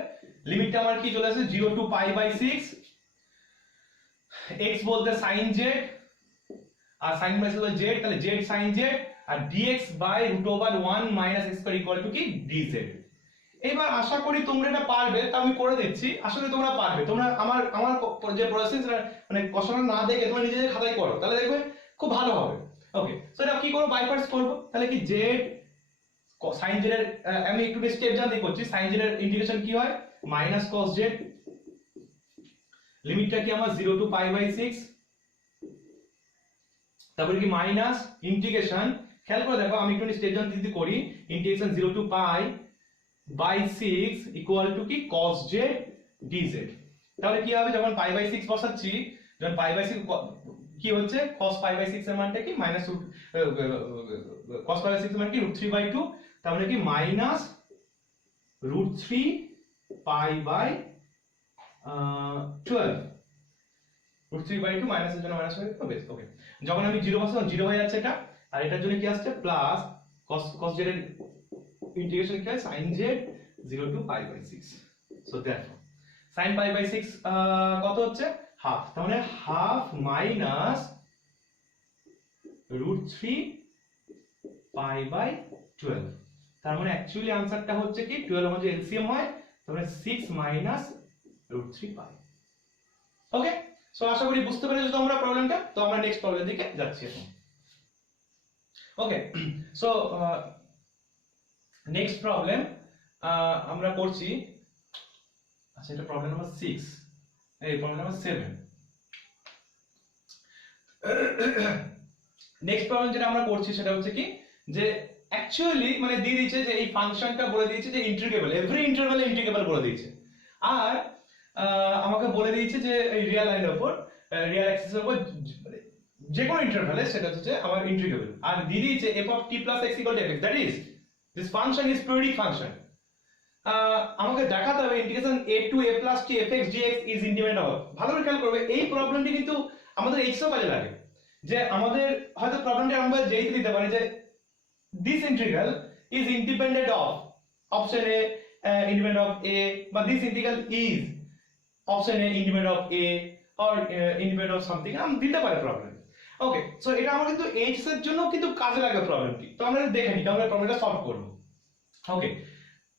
লিমিটটা আমার কি চলে আসে 0 টু π/6, x বলতে sin z আর sin ইনভার্স হলো z, তাহলে z sin z, R dx √1 minus x square equal to কি dz। এবার আশা করি তোমরা এটা পারবে, তা আমি করে দিচ্ছি, আসলে তোমরা পারবে, তোমরা আমার যে প্রসেস মানে কষানো না দেখে তোমরা নিজেদের খাতায় করো, তাহলে দেখবে খুব ভালো হবে। ওকে, সো এটা কি করব, বাই পার্টস করব, তাহলে কি z sin z এর আমি একটু স্টেপ জানতে করছি, sin z এর ইন্টিগ্রেশন কি হয় মাইনাস cos z, লিমিটটা কি আমার 0 টু π/6, তারপরে কি মাইনাস ইন্টিগ্রেশন, খেয়াল করে দেখো আমি একটু স্টেপ জানতে যদি করি, ইন্টিগ্রেশন 0 টু π/6 ইকুয়াল টু কি cos z dz। তাহলে কি হবে, যখন π/6 বসাচ্ছি, যখন π/6 কি হচ্ছে cos π/6 এর মানটা কি মাইনাস cos π/6 এর মান কি √3/2, তাহলে কি মাইনাস √3 π/12, √3/2 মাইনাস এর জন্য মাইনাস হয়ে যাবে। ওকে, যখন আমি 0 বসাবো 0 হয়ে যাচ্ছে এটা, আর এটার জন্য কি আসছে প্লাস cos z এর ইন্টিগ্রেশন কি হয় sin z 0 to π/6, so therefore sin π/6 কত হচ্ছে হাফ, তাহলে হাফ মাইনাস √3 π/12, তার মানে অ্যাকচুয়ালি আনসারটা হচ্ছে কি 12 মধ্যে এলসিএম হয়, তার মানে 6 মাইনাস √3 পাই। ওকে, সো আশা করি বুঝতে পেরেছো তোমরা প্রবলেমটা। তো আমরা নেক্সট প্রবলেম দিকে যাচ্ছি এখন। ওকে, সো নেক্সট প্রবলেম আমরা করছি, আচ্ছা এটা প্রবলেম নাম্বার 6, এই প্রবলেম নাম্বার 7। নেক্সট প্রবলেম যেটা আমরা করছি সেটা হচ্ছে কি যে অ্যাকচুয়ালি মানে দিয়ে দিয়েছে যে এই ফাংশনটা বলে দিয়েছে যে ইন্টিগ্রেবল, এভরি ইন্টারভ্যালে ইন্টিগ্রেবল বলে দিয়েছে, আর আমাকে বলে দিয়েছে যে এই রিয়েল লাইনের উপর, রিয়েল অ্যাক্সিসের উপর যে কোনো ইন্টারভ্যালে সেটা হচ্ছে আমার ইন্টিগ্রেবল, আর দিয়ে দিয়েছে f of t plus x equal to fx, that is this function is periodic function। আমাকে দেখাতে হবে integration a to a plus t fx dx is independent of, ভালো করে খেয়াল করবে এই প্রবলেমটি কিন্তু আমাদের এক্সও কাজে লাগে, যে আমাদের হয়তো প্রবলেমটা আমরা যেই দিতে পারি যে this integral is independent of option a, independent of a, but this integral is option a independent of a or independent of something, আমি দিতে পারি প্রবলেম। ওকে, সো এটা আমার কিন্তু এইচ এর জন্য কিন্তু কাজে লাগে প্রবলেমটি। তো আমরা দেখে নিই আমরা প্রবলেমটা সলভ করব। ওকে,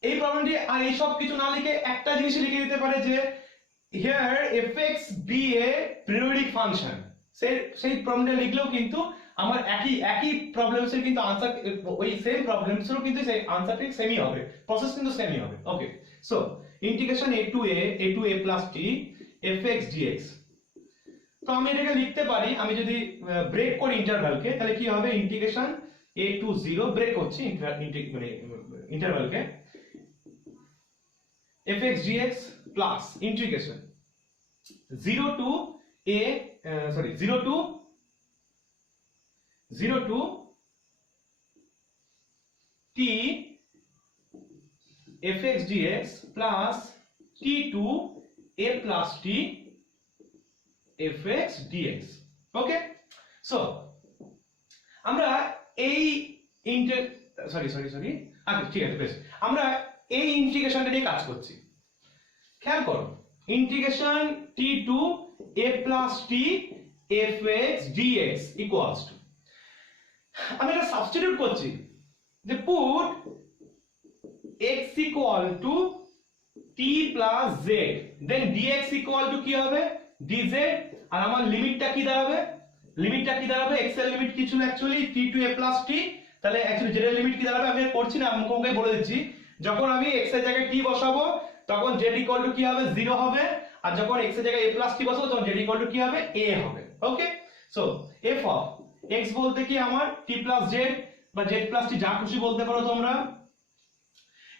এই প্রবলেমটি আর এই সব কিছু না লিখে একটা জিনিস লিখে দিতে পারে যে here fx be a periodic function, সেই প্রবলেমটা লিখলেও কিন্তু আমার একই প্রবলেমসের কিন্তু আনসার ওই সেম প্রবলেমসেরও কিন্তু সেই আনসারটি সেমই হবে, প্রসেস কিন্তু সেমই হবে। Okay, so integration a to a plus t fx dx, তো আমি এটাকে লিখতে পারি, আমি যদি ব্রেক করি ইন্টারভ্যালকে তাহলে কি হবে, ইন্টিগ্রেশন a to 0 ব্রেক করছি মানে ইন্টারভ্যালকে fx dx plus integration 0 to t fx dx plus t to a plus t fx dx। Okay, so আমরা এই আচ্ছা ঠিক আছে বেশ, আমরা এই ইন্টিগ্রেশনটা নিয়ে কাজ করছি। খেয়াল করো, integration t to a plus t fx dx equals to, আমি এটা সাবস্টিটিউট করছি যে put x equal to t plus z, then dx equal to কি হবে dz, আর আমার লিমিটটা কি দাঁড়াবে, x এর লিমিট কি ছিল actually t to a plus t, তাহলে অ্যাকচুয়ালি z এর লিমিট কি দাঁড়াবে আমি করছি না, আমি তোমাকে বলে দিচ্ছি, যখন আমি x এর জায়গায় t বসাবো তখন z equal to কি হবে 0 হবে, আর যখন x এর জায়গায় a plus t বসাবো তখন z equal to কি হবে a হবে। Okay, so f of x বলতে কি আমার t plus z বা z plus t যা খুশি বলতে পারো তোমরা,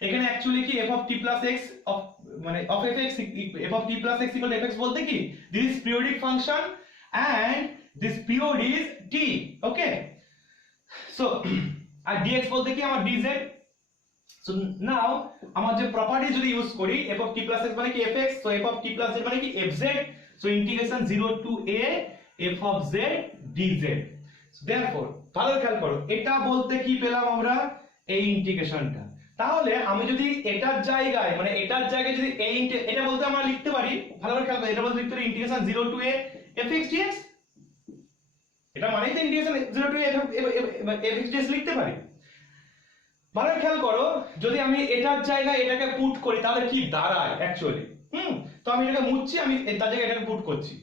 এখানে অ্যাকচুয়ালি কি f of t plus x of মানে of fx, f of t plus x equal to fx বলতে কি this is periodic function and this period is t। Okay, so আর dx বলতে কি আমার dz। সো নাও আমার যে property যদি ইউজ করি f of t plus x মানে কি fx, so f of t plus z মানে কি fz, so integration 0 to a f of z dz। therefore ভালো খেয়াল করো, এটা বলতে কি পেলাম আমরা এই ইন্টিগ্রেশনটা, তাহলে আমি যদি এটার জায়গায় মানে এটার জায়গায় যদি এই এটা বলতে আমরা লিখতে পারি, ভালো করে খেয়াল করো, এটা বলতে লিখতে পারি integration 0 to a fx dx, এটা মানেই তো integration 0 to a fx dx লিখতে পারি। ভালো খেয়াল করো, যদি আমি এটার জায়গায় এটাকে পুট করি তাহলে কি দাঁড়ায় অ্যাকচুয়ালি, তো আমি এটাকে মুছছি, আমি তার জায়গায় এটাকে পুট করছি।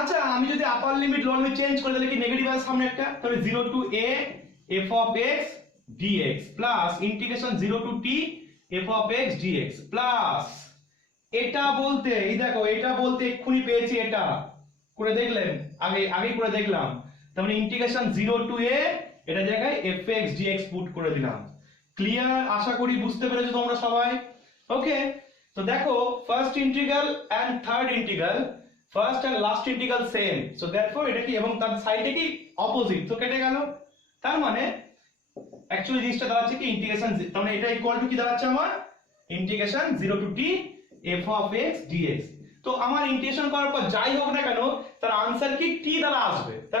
আচ্ছা আমি যদি আপার লিমিট লোয়ার লিমিট চেঞ্জ করি তাহলে কি নেগেটিভ আছে সামনে একটা, তাহলে 0 to a f of x dx plus integration 0 to t f of x dx plus এটা বলতে এই দেখো, এটা বলতে এক্ষুনি পেয়েছি, এটা করে দেখলেন আগে করে দেখলাম, তার মানে ইন্টিগ্রেশন 0 to a এটা জায়গায় fx dx পুট করে দিলাম। ক্লিয়ার, আশা করি বুঝতে পেরেছো তোমরা সবাই। ওকে, তো দেখো first integral and third integral, first and last integral same, so therefore এটা কি এবং তার সাইডে কি অপোজিট, তো কেটে গেল, তার মানে অ্যাকচুয়ালি জিনিসটা দাঁড়াচ্ছে কি ইন্টিগ্রেশন, তার মানে এটা ইকুয়াল টু কি দাঁড়াচ্ছে আমার integration 0 to t f of x dx। তো আমার ইন্টিগ্রেশন করার পর যাই হোক না কেন তার আনসার কি t দ্বারা আসবে, তা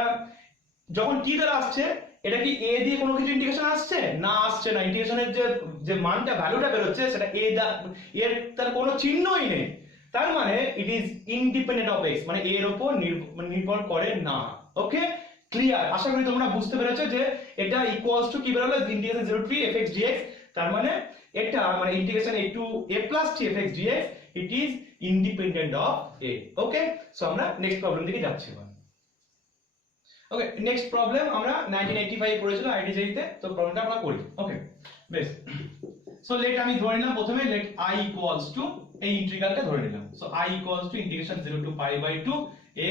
যখন t দ্বারা আসছে এটা কি a দিয়ে কোনো কিছু ইন্টিগ্রেশন আসছে না, আসছে না, ইন্টিগ্রেশনের যে মানটা ভ্যালুটা বের হচ্ছে সেটা a এর তার কোনো চিহ্নই নেই, তার মানে ইট ইজ ইন্ডিপেন্ডেন্ট অফ x, মানে এর উপর নির্ভর করে না। ওকে, ক্লিয়ার? আশা করি তোমরা বুঝতে পেরেছো যে এটা ইকুয়ালস টু কি বেরোলো, ইন্টিগ্রেশন 0 টু fx dx, তার মানে এটা মানে integration a to a plus t fx dx it is independent of a। Okay, so আমরা নেক্সট প্রবলেম দিকে যাচ্ছি এবার। ওকে, নেক্সট প্রবলেম আমরা 1985 পড়েছিল আইডিজিতে, তো প্রবলেমটা আমরা করি। ওকে বেশ, সো লেট আমি ধরে নিলাম প্রথমে লেট I ইকুয়ালস টু এই ইন্টিগ্রালটা ধরে নিলাম। So I equals to integration 0 to pi by 2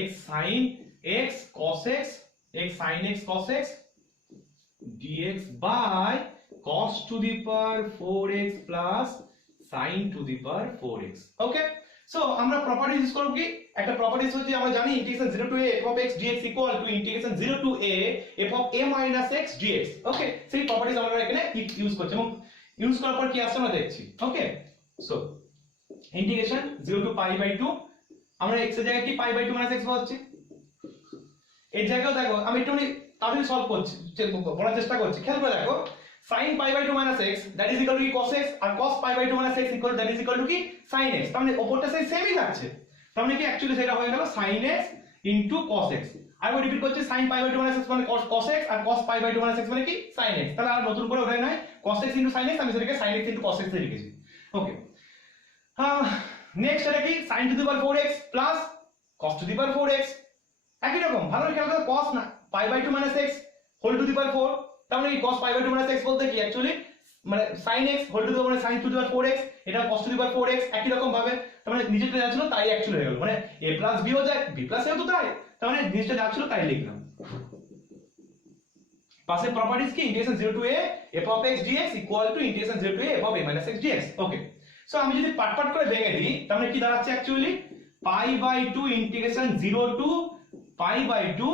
x sin x cos x x sin x cos x dx by cos to the power 4x plus sin to the power 4x। Okay, so আমরা properties use করব কি, একটা properties হচ্ছে আমরা জানি integration 0 two a f of x dx equal to integration 0 two a f of a minus x dx। Okay, সেই properties আমরা এখানে ইউজ করছি এবং ইউজ করার পর কি আসছে আমরা দেখছি। Okay, so integration 0 to pi by 2, আমরা x এর জায়গায় কি পাই বাই 2 মাইনাস x বসাচ্ছি, এই জায়গায়ও দেখো আমি একটু তাহলে সলভ করছি, বলার চেষ্টা করছি, খেয়াল করে দেখো sin pi by 2 minus x that is equal to কি cos x R cos pi by 2 minus x equal that is equal to কি sin x, তার মানে উপরটা সেই সেমই থাকছে, তার মানে কি অ্যাকচুয়ালি সেটা হয়ে গেল sin x into cos x। আর আমি রিপিট করছি sin pi by 2 minus x মানে cos x R cos pi by 2 minus x মানে কি sin x, তাহলে আর নতুন করে ওঠাই নয় cos x into sin x, আমি সেটাকে sin x into cos x এ লিখেছি। ওকে, নেক্সট এটা কি sin to the power 4x plus cos to the power 4x, একই রকম ভালো খেয়াল করো cos না pi by 2 minus x whole to the power 4, তার মানে কি cos pi by 2 minus x বলতে কি অ্যাকচুয়ালি মানে sin x whole to the power মানে sin to the power 4x, এটা cos to the power 4x একই রকম ভাবে, তার মানে নিচেটা যা ছিল তাই অ্যাকচুয়ালি হয়ে গেল, মানে a plus b ও যায় b plus a ও তো তাই, তার মানে জিনিসটা যা ছিল তাই লিখলাম। পাশে প্রপার্টিজ কি integration 0 two a f of x dx equal to integration 0 two a f of a minus x dx। Okay, so আমি যদি পার্ট পার্ট করে ভেঙে দিই তার মানে কি দাঁড়াচ্ছে actually pi by 2 integration 0 to pi by 2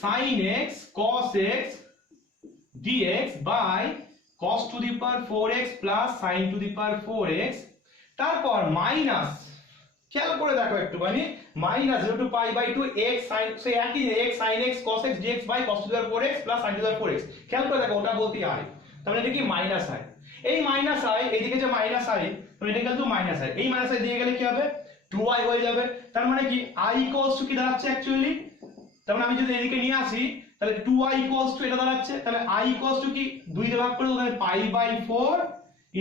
sin x cos x dx by cos to the power 4x plus sin to the power 4x, তারপর মাইনাস খেয়াল করে দেখো একটুখানি minus 0 to pi by 2 x sin সেই একই x sin x cos x dx by cos to the power 4x plus sin to the power 4x, খেয়াল করে দেখো ওটা বলতে i, তার মানে এটা কি মাইনাস i, এই মাইনাস i এইদিকে যে মাইনাস i তাহলে এটা কিন্তু মাইনাস i, এই মাইনাস i দিয়ে গেলে কি হবে 2i হয়ে যাবে, তার মানে কি i ইকুয়ালস টু কি দাঁড়াচ্ছে অ্যাকচুয়ালি, তার মানে আমি যদি এদিকে নিয়ে আসি তাহলে 2i ইকুয়ালস টু এটা দাঁড়াচ্ছে, তাহলে i ইকুয়ালস টু কি 2 দিয়ে ভাগ করে তাহলে pi by 4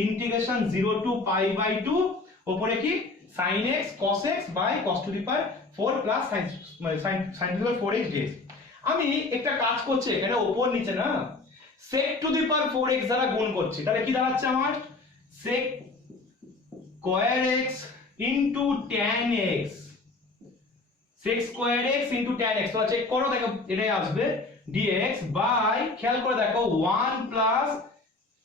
integration 0 to pi by 2 উপরে কি sin x cos x by cos to the power 4 plus sin to the power 4x dx। আমি একটা কাজ করছি এখানে উপর নিচে না sec to the power 4x দ্বারা গুণ করছি, তাহলে কি দাঁড়াচ্ছে আমার sec square x into tan x, sec square x into tan x, তো চেক করো দেখো এটাই আসবে dx by খেয়াল করে দেখো 1 plus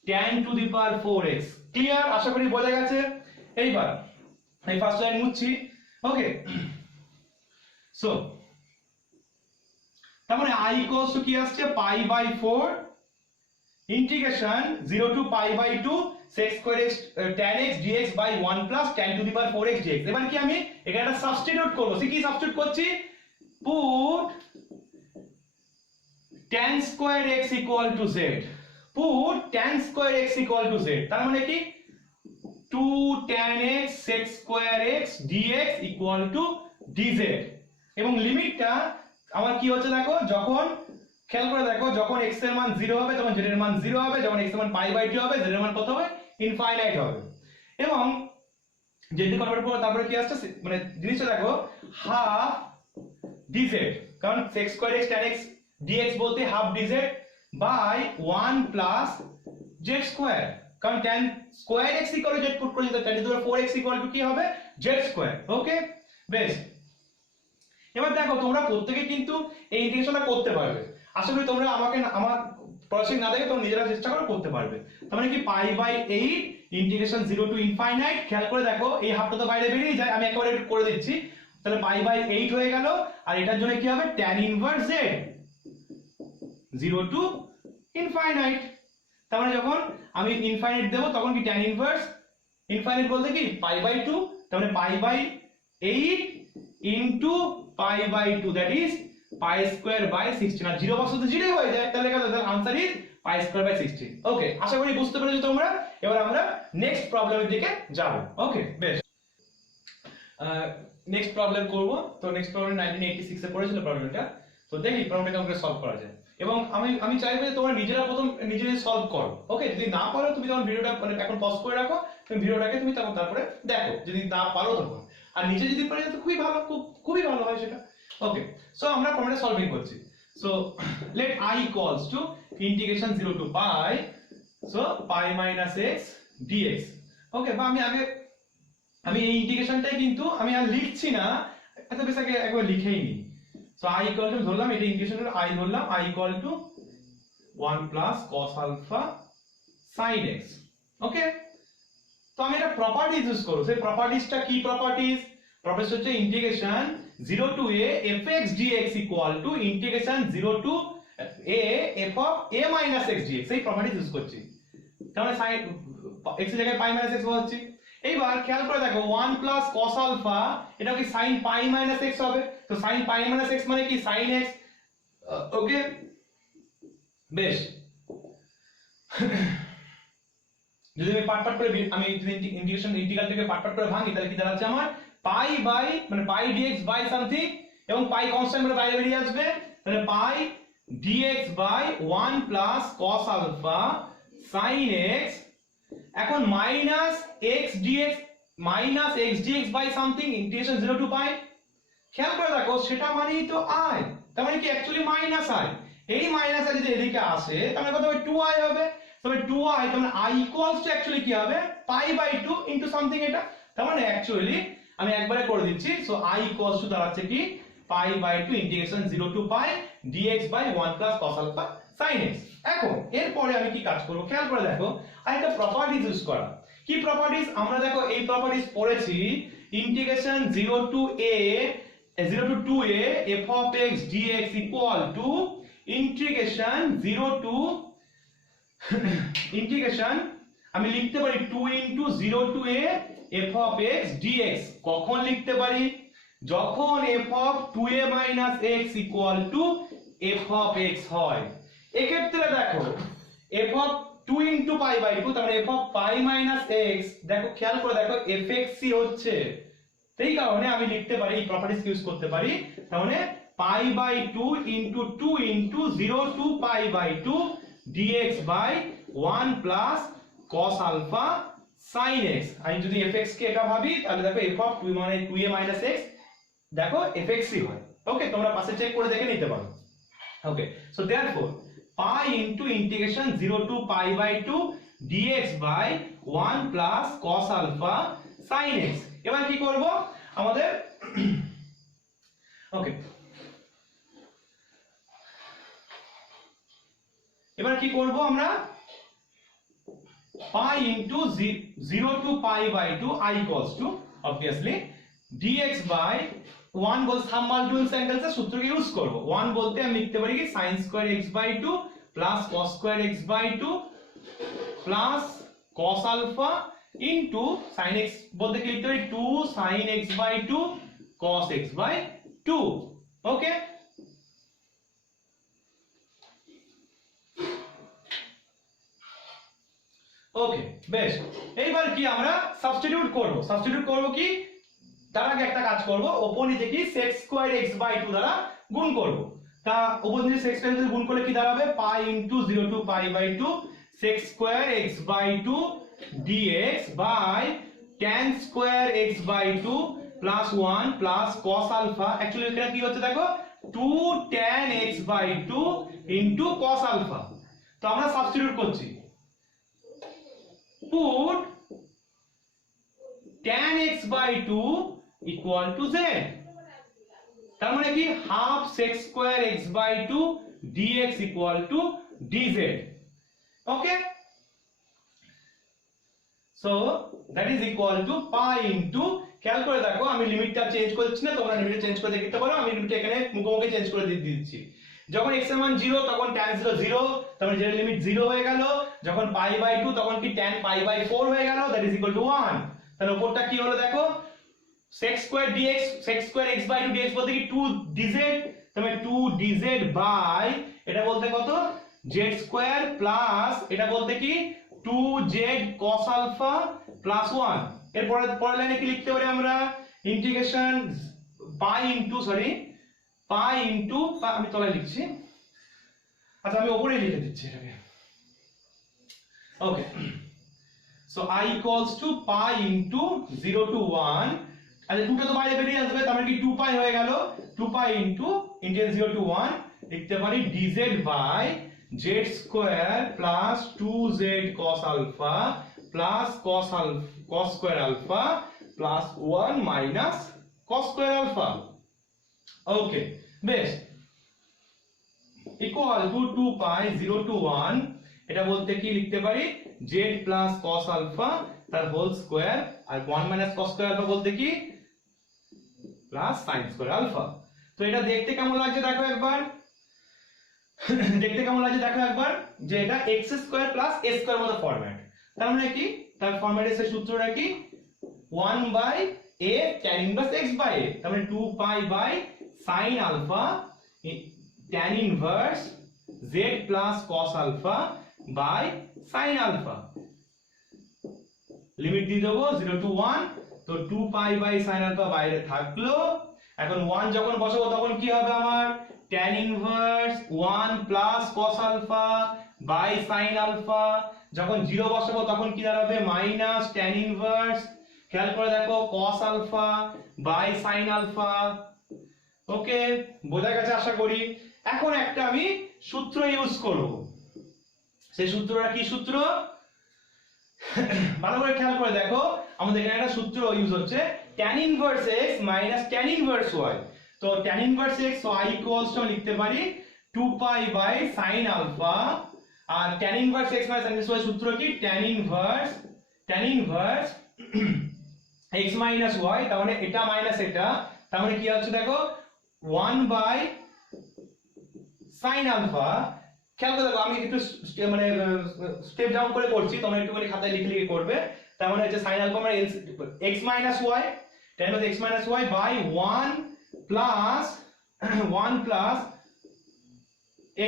tan to the power 4x। Clear? আশা করি বোঝা গেছে। এইবার এই ফার্স্ট লাইন মুছছি। ওকে, সো তার মানে i ইকুয়ালস টু কি আসছে pi by 4 integration 0 to pi by 2 sec square x tan x dx by 1 plus tan to the power 4x dx। এবার কি আমি এখানে একটা সাবস্টিটিউট করব, কি সাবস্টিটিউট করছি, put tan square x equal to z, put tan square x equal to z, তার মানে কি 2 tan x sec square x dx equal to dz, এবং লিমিটটা আমার কি হচ্ছে দেখো যখন খেয়াল করে দেখো যখন x এর মান 0 হবে তখন z এর মান 0 হবে, যখন x এর মান পাই বাই 2 হবে z এর মান কত হবে ইনফাইনাইট হবে, এবং z কে কনভার্ট করব তারপরে কি আসছে মানে জিনিসটা দেখো হাফ dz, কারণ sec square x tan x dx বলতে half dz by 1 plus z square, কারণ tan square x equal to z put করে দিতে tan to the power 4x equal to কি হবে z স্কয়ার। ওকে বেশ, এবার দেখো তোমরা প্রত্যেককে কিন্তু এই ইন্টিগ্রেশনটা করতে পারবে, আশা করি তোমরা আমাকে আমার প্রসেস না দেখে তোমরা নিজেরা চেষ্টা করে করতে পারবে। তার মানে কি pi by 8 integration 0 to infinite, খেয়াল করে দেখো এই হাফটা তো বাইরে বেরিয়ে যায়, আমি একবারে করে দিচ্ছি, তাহলে পাই বাই 8 হয়ে গেল, আর এটার জন্য কি হবে tan inverse z 0 to infinite, তার মানে যখন আমি ইনফাইনাইট দেব তখন কি tan ইনভার্স ইনফাইনাইট বলতে কি পাই বাই 2, তার মানে pi by 8 into pi by 2 that is pi square by 16, আর 0 বসাতে 0 হয়ে যায়, তাহলে তার answer is pi square by 16। Okay, আশা করি বুঝতে পেরেছো তোমরা। এবার আমরা নেক্সট প্রবলেমের দিকে যাব। ওকে বেশ, নেক্সট প্রবলেম করব। তো নেক্সট প্রবলেম 1986 এ পড়েছিল প্রবলেমটা। তো দেখি প্রবলেমটা কেমন করে সলভ করা যায়। এবং আমি চাইবো যে তোমরা নিজেরা প্রথম নিজেরাই সলভ করো। ওকে, যদি না পারো তুমি তখন ভিডিওটা মানে এখন পজ করে রাখো, তুমি ভিডিওটাকে তুমি তখন তারপরে দেখো, যদি না পারো তখন। আর নিজে যদি পারো তো খুবই ভালো, খুবই ভালো হয় সেটা। ওকে, সো আমরা প্রবলেমটা সলভিং করছি। So let I equals to integration 0 to pi, so pi minus x dx। ওকে, বা আমি এই ইন্টিগ্রেশনটাই কিন্তু আমি আর লিখছি না, এত বেশ আগে একবার লিখেই নি। সো I equal to ধরলাম এটা ইন্টিগ্রেশনের I ধরলাম, I equal to 1 plus cos alpha sin x। ওকে, তো আমি এটা প্রপার্টিজ ইউজ করব। সেই প্রপার্টিজটা কি প্রপার্টিজ? প্রপার্টিজ হচ্ছে integration 0 to a fx dx equal to integration 0 to a f of a minus x dx। এই প্রপার্টিজ ইউজ করছি। তাহলে sin x এর জায়গায় pi minus x বসাচ্ছি। এইবার খেয়াল করে দেখো 1 plus cos alpha এটা কি sin pi minus x হবে। তো sin pi minus x মানে কি sin x। ওকে, বেশ। যদি আমি পার্ট করে আমি ইন্টিগ্রালটাকে পার্ট করে ভাঙি তাহলে কি দাঁড়াচ্ছে আমার পাই বাই মানে পাই dx বাই সামথিং, এবং পাই কনস্ট্যান্ট মানে বাইরে বেরিয়ে আসবে, তাহলে pi dx by 1 plus cos alpha sin x। এখন minus x dx by something integration 0 to pi. খেয়াল করে দেখো সেটা মানেই তো i, তার মানে কি অ্যাকচুয়ালি মাইনাস i। এই মাইনাস i যদি এদিকে আসে তার মানে কত হবে 2i হবে। তবে 2i তার মানে i ইকুয়ালস টু অ্যাকচুয়ালি কি হবে পাই বাই 2 ইনটু সামথিং এটা। তার মানে অ্যাকচুয়ালি আমি একবারে করে দিচ্ছি। সো i ইকুয়ালস টু দাঁড়াচ্ছে কি pi by 2 integration 0 to pi dx by 1 plus cos alpha sin x। এখন এরপরে আমি কি কাজ করব খেয়াল করে দেখো, আরেকটা প্রপার্টিজ ইউজ করা। কি প্রপার্টিজ? আমরা দেখো এই প্রপার্টিজ পড়েছি integration 0 to 2a f of x dx equal to integration 0 to integration আমি লিখতে পারি 2 into 0 to a f of x dx। কখন লিখতে পারি? যখন f of 2a minus x equal to f of x হয়। এক্ষেত্রে দেখো f of 2 into pi by 2 তার মানে f of pi minus x, দেখো খেয়াল করে দেখো fxc হচ্ছে, সেই কারণে আমি লিখতে পারি এই প্রপার্টিজ ইউজ করতে পারি। তার মানে pi by 2 into 2 into 0 to pi by 2 dx by 1 plus cos alpha sin x। আমি যদি fx কে এটা ভাবি তাহলে দেখো f of 2 মানে 2a minus x দেখো fxc হয়। ওকে, তোমরা পাশে চেক করে দেখে নিতে পারো। Okay, so therefore pi into integration 0 to pi by 2 dx by 1 plus cos alpha sin x। এবার কি করব আমাদের ওকে, এবার কি করব আমরা pi into 0 to pi by 2 I equals to obviously dx by 1 বল সাবমাল্টিপলস অ্যাঙ্গেলস এর সূত্রকে ইউজ করব। 1 বলতে আমি লিখতে পারি কি sin square x by 2 plus cos square x by 2 plus cos alpha into sin x বলতে কি লিখতে পারি 2 sin x by 2 cos x by 2। ওকে, ওকে বেশ। এইবার কি আমরা সাবস্টিটিউট করব কি তার আগে একটা কাজ করব, ওপর নিচে কি sec স্কয়ার x by 2 দ্বারা গুণ করব। তা ওপর নিচে sec স্কয়ার দিয়ে গুণ করলে কি দাঁড়াবে pi into 0 to pi by 2 sec square x by 2 dx by tan square x by 2 plus 1 plus cos alpha। Actually এখানে কি হচ্ছে দেখো 2 tan x by 2 into cos alpha। তো আমরা সাবস্টিটিউট করছি, put tan x by 2 equal to z। তার মানে কি half sec square x by 2 dx equal to dz। Okay, so that is equal to pi into, খেয়াল করে দেখো আমি লিমিটটা চেঞ্জ করছি না, তোমরা লিমিটটা চেঞ্জ করে দেখতে পারো। আমি লিমিটটা এখানে মুখোমুখি চেঞ্জ করে দিয়ে দিচ্ছি। যখন x এর মান 0 তখন tan 0 0, তারপরে যে লিমিট 0 হয়ে গেল। যখন pi by 2 তখন কি tan pi by 4 হয়ে গেল, that is equal to 1। তাহলে উপরটা কি হলো দেখো sec square dx, sec square x by 2 dx বলতে কি 2 dz, তাহলে 2 dz বাই এটা বলতে কত z স্কয়ার প্লাস এটা বলতে কি 2z cos আলফা প্লাস 1। এরপরে পরের লাইনে কি লিখতে পারি আমরা ইন্টিগ্রেশন পাই ইনটু আমি তলায় লিখছি, আচ্ছা আমি ওপরেই লিখে দিচ্ছি এটাকে। Okay, so i equals to pi into 0 to 1, আচ্ছা 2টা তো বাইরে বেরিয়ে আসবে, তার মানে কি 2 পাই হয়ে গেল, 2 পাই ইনটু ইন্টিগ্রেশন 0 টু 1 লিখতে পারি dz by z square plus 2z cos alpha plus cos square alpha plus 1 minus cos square alpha. Okay, বেশ, ইকুয়াল টু 2 পাই 0 টু 1, এটা বলতে কি লিখতে পারি z প্লাস cos আলফা তার হোল স্কয়ার, আর 1 minus cos square alpha বলতে কি plus sin square alpha. তো এটা দেখতে কেমন লাগছে দেখো একবার, দেখতে কেমন লাগছে দেখো একবার, যে এটা x square plus a square মতো ফরম্যাট। তার মানে কি, তার ফরম্যাটের সূত্রটা কি 1 by a tan inverse x by a, তার মানে 2 pi by sin alpha tan inverse z plus cos alpha by sin alpha. Limit দিয়ে দেবো 0 টু 1, তো 2 পাই বাই sin আলফা বাইরে থাকলো, এখন 1 যখন বসাবো তখন কি হবে আমার tan inverse 1 plus cos alpha by sin alpha, যখন 0 বসাবো তখন কি দাঁড়াবে মাইনাস tan ইনভার্স, খেয়াল করে দেখো cos alpha by sin alpha. Okay, বোঝা গেছে আশা করি। এখন একটা আমি সূত্র ইউজ করব, সেই সূত্রটা কি সূত্র ভালো করে খেয়াল করে দেখো, আমাদের এখানে একটা সূত্র ইউজ হচ্ছে tan inverse x minus tan inverse y। তো tan inverse x, so i equals to লিখতে পারি 2 পাই বাই sin আলফা, আর tan inverse x minus tan inverse y সূত্র কি tan inverse x minus y, তার মানে এটা মাইনাস এটা, তার মানে কি হচ্ছে দেখো 1 বাই sin আলফা। খেয়াল করে দেখো, আমি একটু মানে স্টেপ ডাউন করে করছি, তোমরা একটুখানি খাতায় লিখে লিখে করবে। তার মানে হচ্ছে sin আলফা মানে x minus y, tan inverse x minus y by 1 plus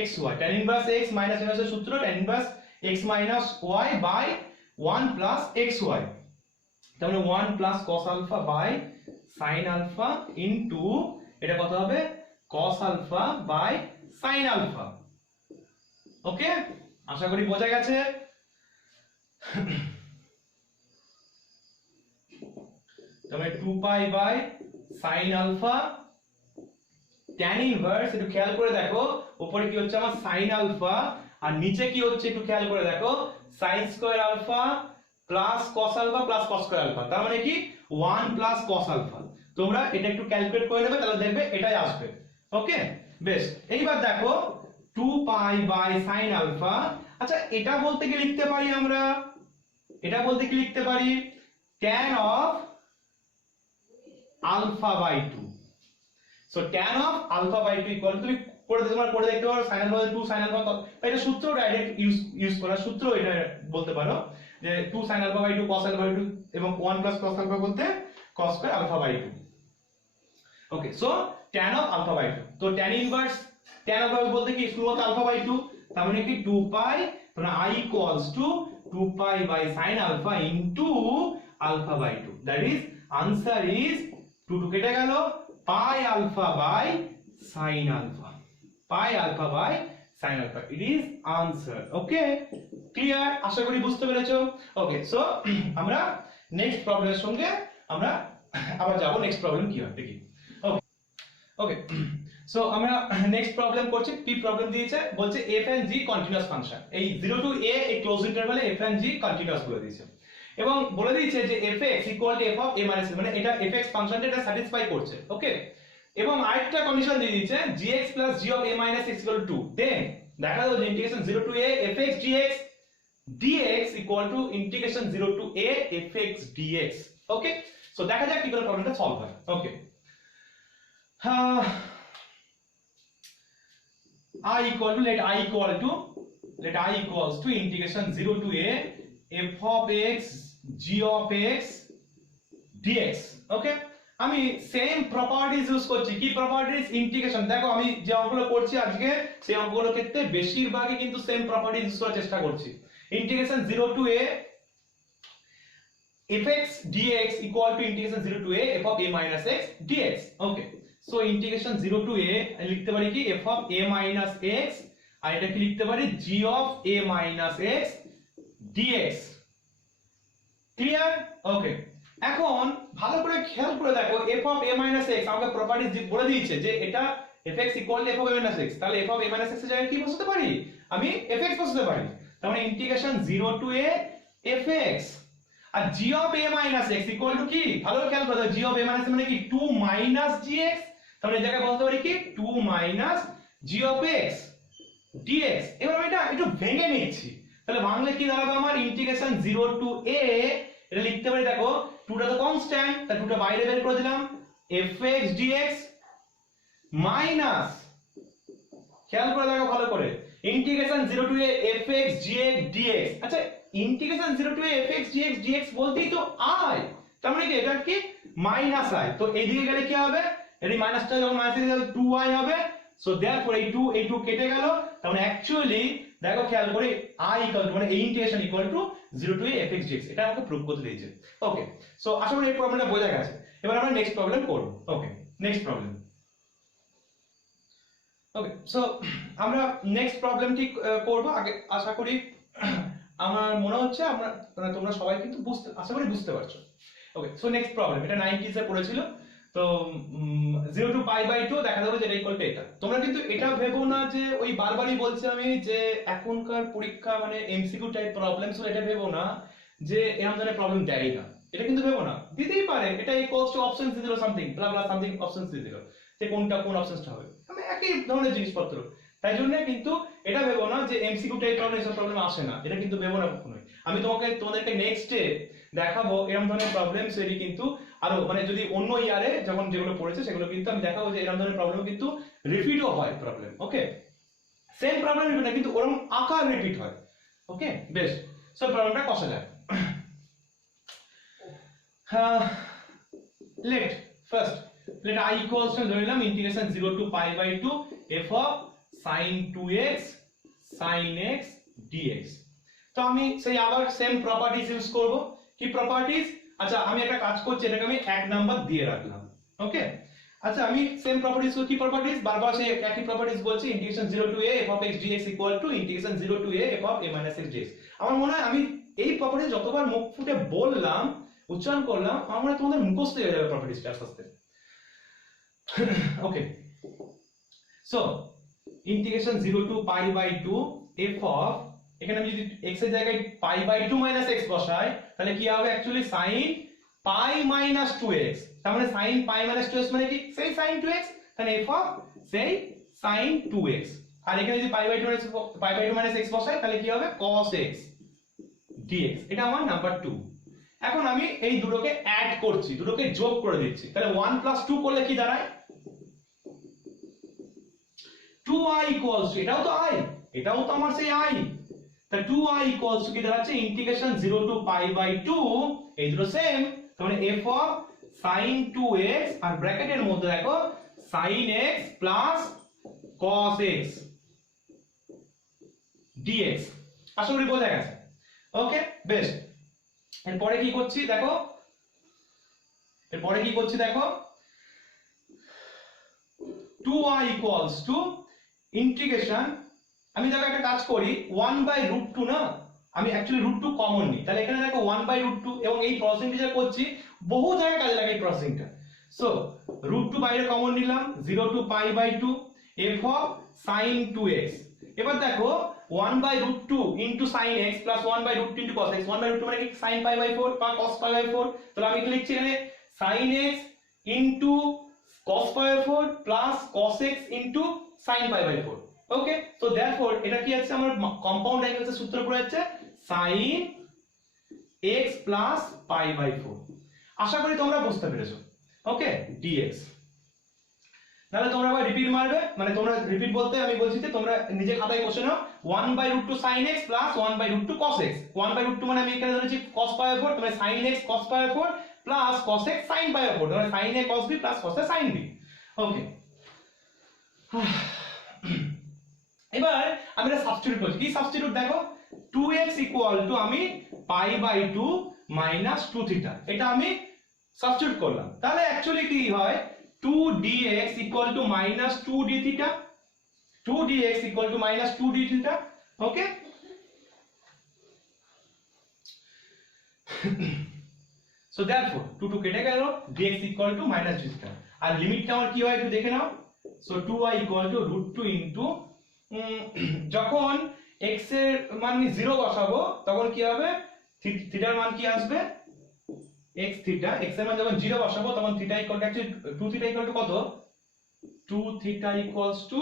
xy, tan inverse x minus ইনভার্সের সূত্র tan inverse x minus y by 1 plus xy, তার মানে 1 plus cos alpha by sin alpha into এটা কত হবে cos alpha by sin alpha. Okay, আশা করি বোঝা গেছে। তবে 2 pi by sin alpha tan inverse, একটু খেয়াল করে দেখো উপরে কি হচ্ছে আমার sin আলফা, আর নিচে কি হচ্ছে একটু খেয়াল করে দেখো sin square alpha plus cos alpha plus cos square alpha, তার মানে কি 1 প্লাস cos আলফা। তোমরা এটা একটু ক্যালকুলেট করে নেবে, তাহলে দেখবে এটাই আসবে। ওকে, বেশ, এইবার দেখো 2 পাই বাই sin আলফা, আচ্ছা এটা বলতে কি লিখতে পারি আমরা, এটা বলতে কি লিখতে পারি tan of alpha by 2। So tan of alpha by 2 equal, তুমি তোমরা করে দেখতে পারো sin আলফা 2 sin আলফা, এটা সূত্র ডাইরেক্ট ইউজ করা সূত্র, এটা বলতে পারো যে 2 sin alpha by 2 cos alpha by 2 এবং 1 প্লাস cos আলফা বলতে cos square alpha by 2। Okay, so tan of alpha by 2, তো tan ইনভার্স tan আলফা বলতে কি শুধুমাত্র আলফা বাই 2, তার মানে কি 2 পাই, তাহলে i equals to 2 pi by sin alpha into alpha by 2, that is answer is 2 কেটে গেল pi alpha by sin alpha, pi alpha by sin alpha, it is answer. Okay, clear, আশা করি বুঝতে পেরেছো। ওকে, সো আমরা next প্রবলেমের সঙ্গে আমরা আবার যাব, নেক্সট প্রবলেম কি হয় দেখি। ওকে ওকে, সো আমরা নেক্সট প্রবলেম করছি, পি প্রবলেম দিয়েছে, বলছে f and g continuous function, এই 0 টু a এই ক্লোজ ইন্টারভ্যালে f and g কন্টিনিউয়াস বলে দিয়েছে, এবং বলে দিয়েছে যে fx equal to f of a minus, মানে এটা fx ফাংশনটা এটা স্যাটিসফাই করছে। ওকে, এবং আরেকটা কন্ডিশন দিয়ে দিয়েছে gx plus g of a minus x equal to 2, then দেখা যাবে integration 0 two a fx gx dx equal to integration 0 two a fx dx। Okay, so দেখা যাক কি করে প্রবলেমটা সলভ হয়। ওকে, let i equals to integration 0 to a f of x g of x dx। ওকে, আমি same properties use করছি, কি properties, integration. দেখো আমি যে অঙ্কগুলো করছি আজকে সেই অঙ্কগুলোর ক্ষেত্রে বেশিরভাগই কিন্তু সেম প্রপার্টিজ ইউজ করার চেষ্টা করছি। Integration 0 to a fx dx equal to integration 0 to a f of a minus x dx. Okay, so integration 0 to a লিখতে পারি কি f of a minus x, আর এটা কি লিখতে পারি g of a minus x dx। Clear? Okay, এখন ভালো করে খেয়াল করে দেখো f of a minus x আমাকে প্রপার্টিজ বলে দিয়েছে যে এটা fx equal to f of a minus x, তাহলে f of a minus x এর জায়গায় কি বসাতে পারি, আমি fx বসাতে পারি। তার মানে ইন্টিগ্রেশন 0 to a fx, আর g of a minus x equal to কি, ভালো খেয়াল করো g of a minus মানে কি 2 minus gx, তাহলে এই জায়গায় বসাতে পারি কি 2 minus g of x dx। এবার আমি এটা একটু ভেঙে নিচ্ছি, তাহলে বাংলা কি দাঁড়াবে আমার ইন্টিগ্রেশন 0 to a, এটা লিখতে পারি দেখো 2টা তো কনস্ট্যান্ট, তাই 2টা বাইরে বের করে দিলাম fx dx মাইনাস, খেয়াল করে দেখো ভালো করে, integration 0 to a fx gx dx। আচ্ছা, integration 0 to a fx gx dx বলতেই তো i, তার মানে কি এটা কি মাইনাস i, তো এইদিকে গেলে কি হবে, এই মাইনাসটা যখন মাইনাসে যাবে 2i হবে, সো देयरफॉर এই 2 কেটে গেল, তার মানে অ্যাকচুয়ালি দেখো খেয়াল করে i ইকুয়াল টু মানে এই integration equal to 0 to a fx dx, এটা আমাকে প্রুফ করতে দিয়েছে। ওকে, সো আশা করি এই প্রবলেমটা বোঝা গেছে। এবার আমরা নেক্সট প্রবলেম করব। ওকে, নেক্সট প্রবলেম। ওকে, সো আমরা নেক্সট প্রবলেমটি করব। আগে আশা করি আমার মনে হচ্ছে আমরা তোমরা সবাই কিন্তু আশা করি বুঝতে পারছো। ওকে, সো নেক্সট প্রবলেম, এটা 90s এ পড়েছিল। তো 0 to pi by 2 দেখা যাবে যে এটা ইকুয়াল টু এটা। তোমরা কিন্তু এটা ভেবো না যে ওই বারবারই বলছি আমি যে এখনকার পরীক্ষা মানে এমসিকিউ টাইপ প্রবলেমস, এটা ভেবো না যে এরকম ধরনের প্রবলেম দেয় না, এটা কিন্তু ভেবো না, দিতেই পারে, এটা ইকুয়ালস টু অপশনস দিয়ে দিল সামথিং ব্লা ব্লা সামথিং অপশনস দিয়ে দিল যে কোনটা কোন অপশনসটা হবে, আমি একই ধরনের জিনিসপত্র, তাই জন্য কিন্তু এটা ভেবো না যে এমসিকিউ টাইপ প্রবলেম এসব প্রবলেম আসে না, এটা কিন্তু ভেবো না কখনোই। আমি তোমাদেরকে নেক্সটে দেখাবো এরকম ধরনের প্রবলেমস এরই কিন্তু আরো মানে যদি অন্য ইয়ারে যখন যেগুলো পড়েছে সেগুলো কিন্তু আমি দেখাবো যে এরকম ধরনের প্রবলেম কিন্তু রিপিটও হয় প্রবলেম। ওকে, সেম প্রবলেম রিপিট না কিন্তু ওরকম আকার রিপিট হয়। ওকে, বেশ, সো প্রবলেমটা কষা যায়। let I equals to ধরে নিলাম integration 0 to pi by 2 f of sin 2x sin x dx। তো আমি সেই আবার সেম প্রপার্টিজ ইউজ করব। কি প্রপার্টিজ? আচ্ছা, আমি একটা কাজ করছি, এটাকে আমি 1 নাম্বার দিয়ে রাখলাম। ওকে, আচ্ছা, আমি সেম প্রপার্টিজ কি প্রপার্টিজ, বারবার সেই একই প্রপার্টিজ বলছি, integration 0 to a f of x dx equal to integration 0 to a f of a minus x dx। আমার মনে হয় আমি এই প্রপার্টিজ যতবার মুখ ফুটে বললাম, উচ্চারণ করলাম, আমার মনে হয় তোমাদের মুখস্থ হয়ে যাবে প্রপার্টিজটা আস্তে আস্তে। ওকে, so integration 0 to pi by 2 f of, এখানে আমি যদি x এর জায়গায় pi by 2 minus x বসাই তাহলে কি হবে actually sin pi minus 2x, তার মানে sin pi minus 2x মানে কি সেই sin 2x, তাহলে f of সেই sin 2x, আর এখানে যদি pi by 2 minus x বসাই তাহলে কি হবে cos x dx। এটা আমার নাম্বার 2। এখন আমি এই দুটোকে অ্যাড করছি, দুটোকে যোগ করে দিচ্ছি, তাহলে 1 + 2 করলে কি দাঁড়ায় 2i equals to, এটাও তো i, এটাও তো আমার সেই i, তাহলে 2i equals to কি দাঁড়াচ্ছে ইন্টিগ্রেশন 0 to pi by 2, এই দুটো সেম, তাহলে f of sin 2x আর ব্র্যাকেটের মধ্যে দেখো sin x plus cos x dx। আশা করি বোঝা গেছে। ওকে, বেশ, এরপরে কি করছি দেখো, 2i equals to ইন্টিগ্রেশন, আমি দেখো একটা কাজ করি 1/√2 না, আমি অ্যাকচুয়ালি √2 কমন নিই, তাহলে এখানে দেখো 1/√2 এবং এই প্রসেসিংটা যেটা করছি বহু জায়গায় কাজে লাগে এই প্রসেসিংটা। সো √2 বাইরে কমন নিলাম, 0 to pi by 2 f of sin 2x। এবার দেখো 1/√2 into sin x plus 1/√2 into cos x, 1/√2 মানে কি sin pi by 4 বা cos pi by 4, তাহলে আমি কি লিখছি এখানে sin x into cos pi by 4 plus cos x into sin pi by 4। Okay, so therefore এটা কি আছে আমার কম্পাউন্ড অ্যাঙ্গেলসের সূত্র পড়ে যাচ্ছে sin x plus pi by 4। আশা করি তোমরা বুঝতে পেরেছো। ওকে, dx। তাহলে তোমরা আবার রিপিট মারবে, মানে তোমরা রিপিট বলতে আমি বলছি যে তোমরা নিজে খাতায় বসে নাও 1/√2 sin x plus 1/√2 cos x। 1/√2 মানে আমি এখানে ধরেছি cos pi by 4, তাহলে sin x cos pi by 4 plus cos x sin pi by 4, তাহলে sin a cos b plus cos a sin b। ওকে, এবার আমি এটা সাবস্টিটিউট করছি। কি সাবস্টিটিউট দেখো, 2x ইকুয়াল টু আমি পাই বাই 2 মাইনাস 2 থিটা, এটা আমি সাবস্টিটিউট করলাম, তাহলে অ্যাকচুয়ালি কি হয় 2dx equal to minus 2d theta, 2dx equal to minus 2d theta. Okay, so therefore 2 কেটে গেল, dx equal to minus d theta, আর লিমিটটা আমার কি হয় একটু দেখে নাও। So 2y equal to √2 into, যখন x এর মান 0 বসাবো তখন কি হবে, থিটার মান কি আসবে x থিটা, x এর মান যখন 0 বসাবো তখন theta equal to actually 2 theta equal to কত, 2 theta equals to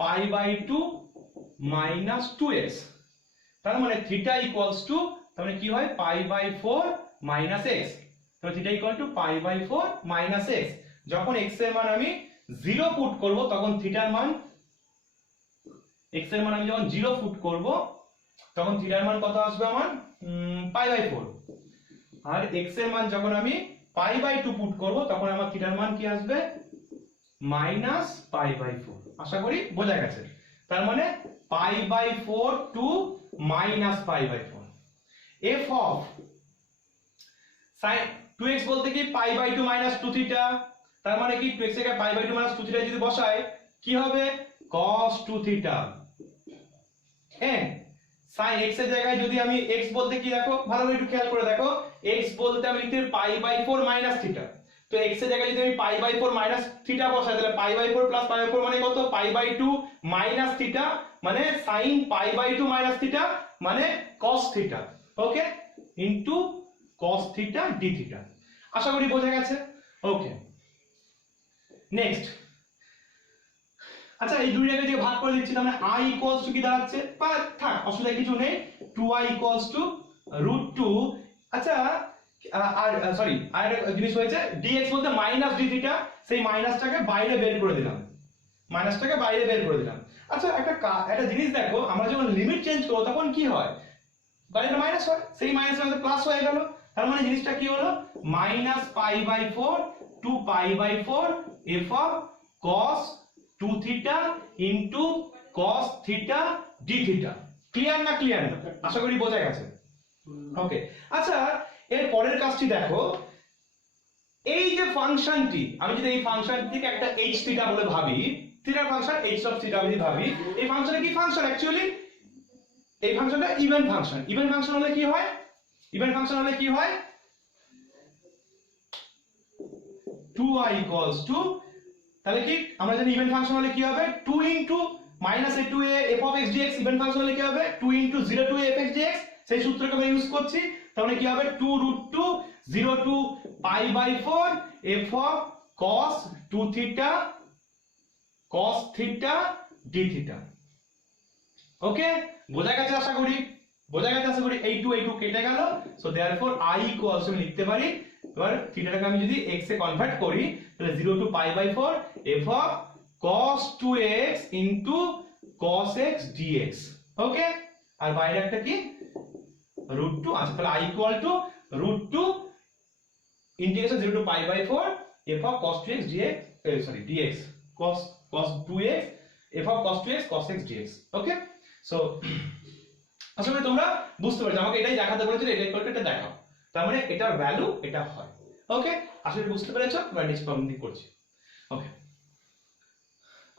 pi by 2 minus 2x, তার মানে থিটা ইকুয়ালস টু, তার মানে কি হয় পাই বাই 4 মাইনাস x, তাহলে theta equal to pi by 4 minus x। যখন x এর মান আমি 0 পুট করব তখন থিটার মান, x এর মান আমি যখন 0 পুট করব তখন থিটার মান কত আসবে আমার পাই বাই 4, আর x এর মান যখন আমি পাই বাই 2 পুট করব তখন আমার থিটার মান কি আসবে মাইনাস পাই বাই 4। আশা করি বোঝা গেছে। তার মানে pi by 4 to minus pi by 4, f of sin 2x বলতে কি পাই বাই 2 মাইনাস 2 থিটা, তার মানে কি 2x এর পাই বাই 2 মাইনাস 2 থিটা যদি বসাই কি হবে cos 2 থিটা, হ্যাঁ sin x এর জায়গায় যদি আমি x বলতে কি দেখো ভালো করে একটু খেয়াল করে দেখো, x বলতে আমি লিখতে পাই বাই 4 মাইনাস থিটা, তো x এর জায়গায় যদি আমি পাই বাই 4 মাইনাস থিটা বসাই তাহলে pi by 4 plus pi by 4 মানে কত, পাই বাই 2 মাইনাস থিটা মানে sin pi by 2 minus theta মানে cos theta, okay, into cos theta d theta. আশা করি বোঝা গেছে। ওকে, নেক্সট, আচ্ছা এই দুই জায়গায় যে ভাগ করে দিচ্ছি তার মানে i ইকুয়ালস টু কি দাঁড়াচ্ছে, বা থাক অসুবিধা কিছু নেই, 2i ইকুয়ালস টু √2। আচ্ছা আর সরি আর একটা জিনিস হয়েছে, dx বলতে মাইনাস d থিটা, সেই মাইনাসটাকে বাইরে বের করে দিলাম, মাইনাসটাকে বাইরে বের করে দিলাম। আচ্ছা একটা জিনিস দেখো, আমরা যখন লিমিট চেঞ্জ করব তখন কি হয়, বাইরে মাইনাস হয়, সেই মাইনাস মানে প্লাস হয়ে গেল, তার মানে জিনিসটা কি হলো minus pi by 4 to pi by 4 f of cos 2 theta into cos theta d theta. Clear না, ক্লিয়ার না, আশা করি বোঝা গেছে। ওকে, আচ্ছা এর পরের কাজটি দেখো, এই যে ফাংশনটি আমি যদি এই ফাংশনটিকে একটা h থিটা বলে ভাবি, থিটার ফাংশন h অফ থিটা যদি ভাবি, এই ফাংশনে কি ফাংশন অ্যাকচুয়ালি, এই ফাংশনটা ইভেন ফাংশন, ইভেন ফাংশন হলে কি হয়, ইভেন ফাংশন হলে কি হয় 2i ইকুয়ালস টু, তাহলে কি আমরা জানি ইভেন ফাংশন হলে কি হবে 2 into minus a to a f of x dx, even function হলে কি হবে 2 into 0 two a f x dx, সেই সূত্রকে আমরা ইউজ করছি, তাহলে কি হবে 2 √2 0 to pi by 4 f of cos 2 theta cos theta d theta. Okay, বোঝা গেছে আশা করি, বোঝা গেছে আশা করি, এই 2 কেটে গেল, সো देयरफॉर i ইকুয়ালস আমি লিখতে পারি, এবার থিটাটাকে আমি যদি x এ কনভার্ট করি তাহলে 0 to pi by 4 f of cos 2x into cos x dx। Okay, আর বাইরে একটা কি √2 আছে, তাহলে i equal to √2 integration 0 to pi by 4 f of cos 2x dx, sorry dx, cos 2x f of cos 2x cos x dx। Okay, so আসলে তোমরা বুঝতে পারছো, আমাকে এটাই দেখাতে বলেছিল, এটা ইকুয়াল টু এটা দেখাও, তার মানে এটার ভ্যালু এটা হয়। ওকে, আসলে বুঝতে পেরেছো, আমরা নেক্সট প্রবলেম দিয়ে করছি। ওকে,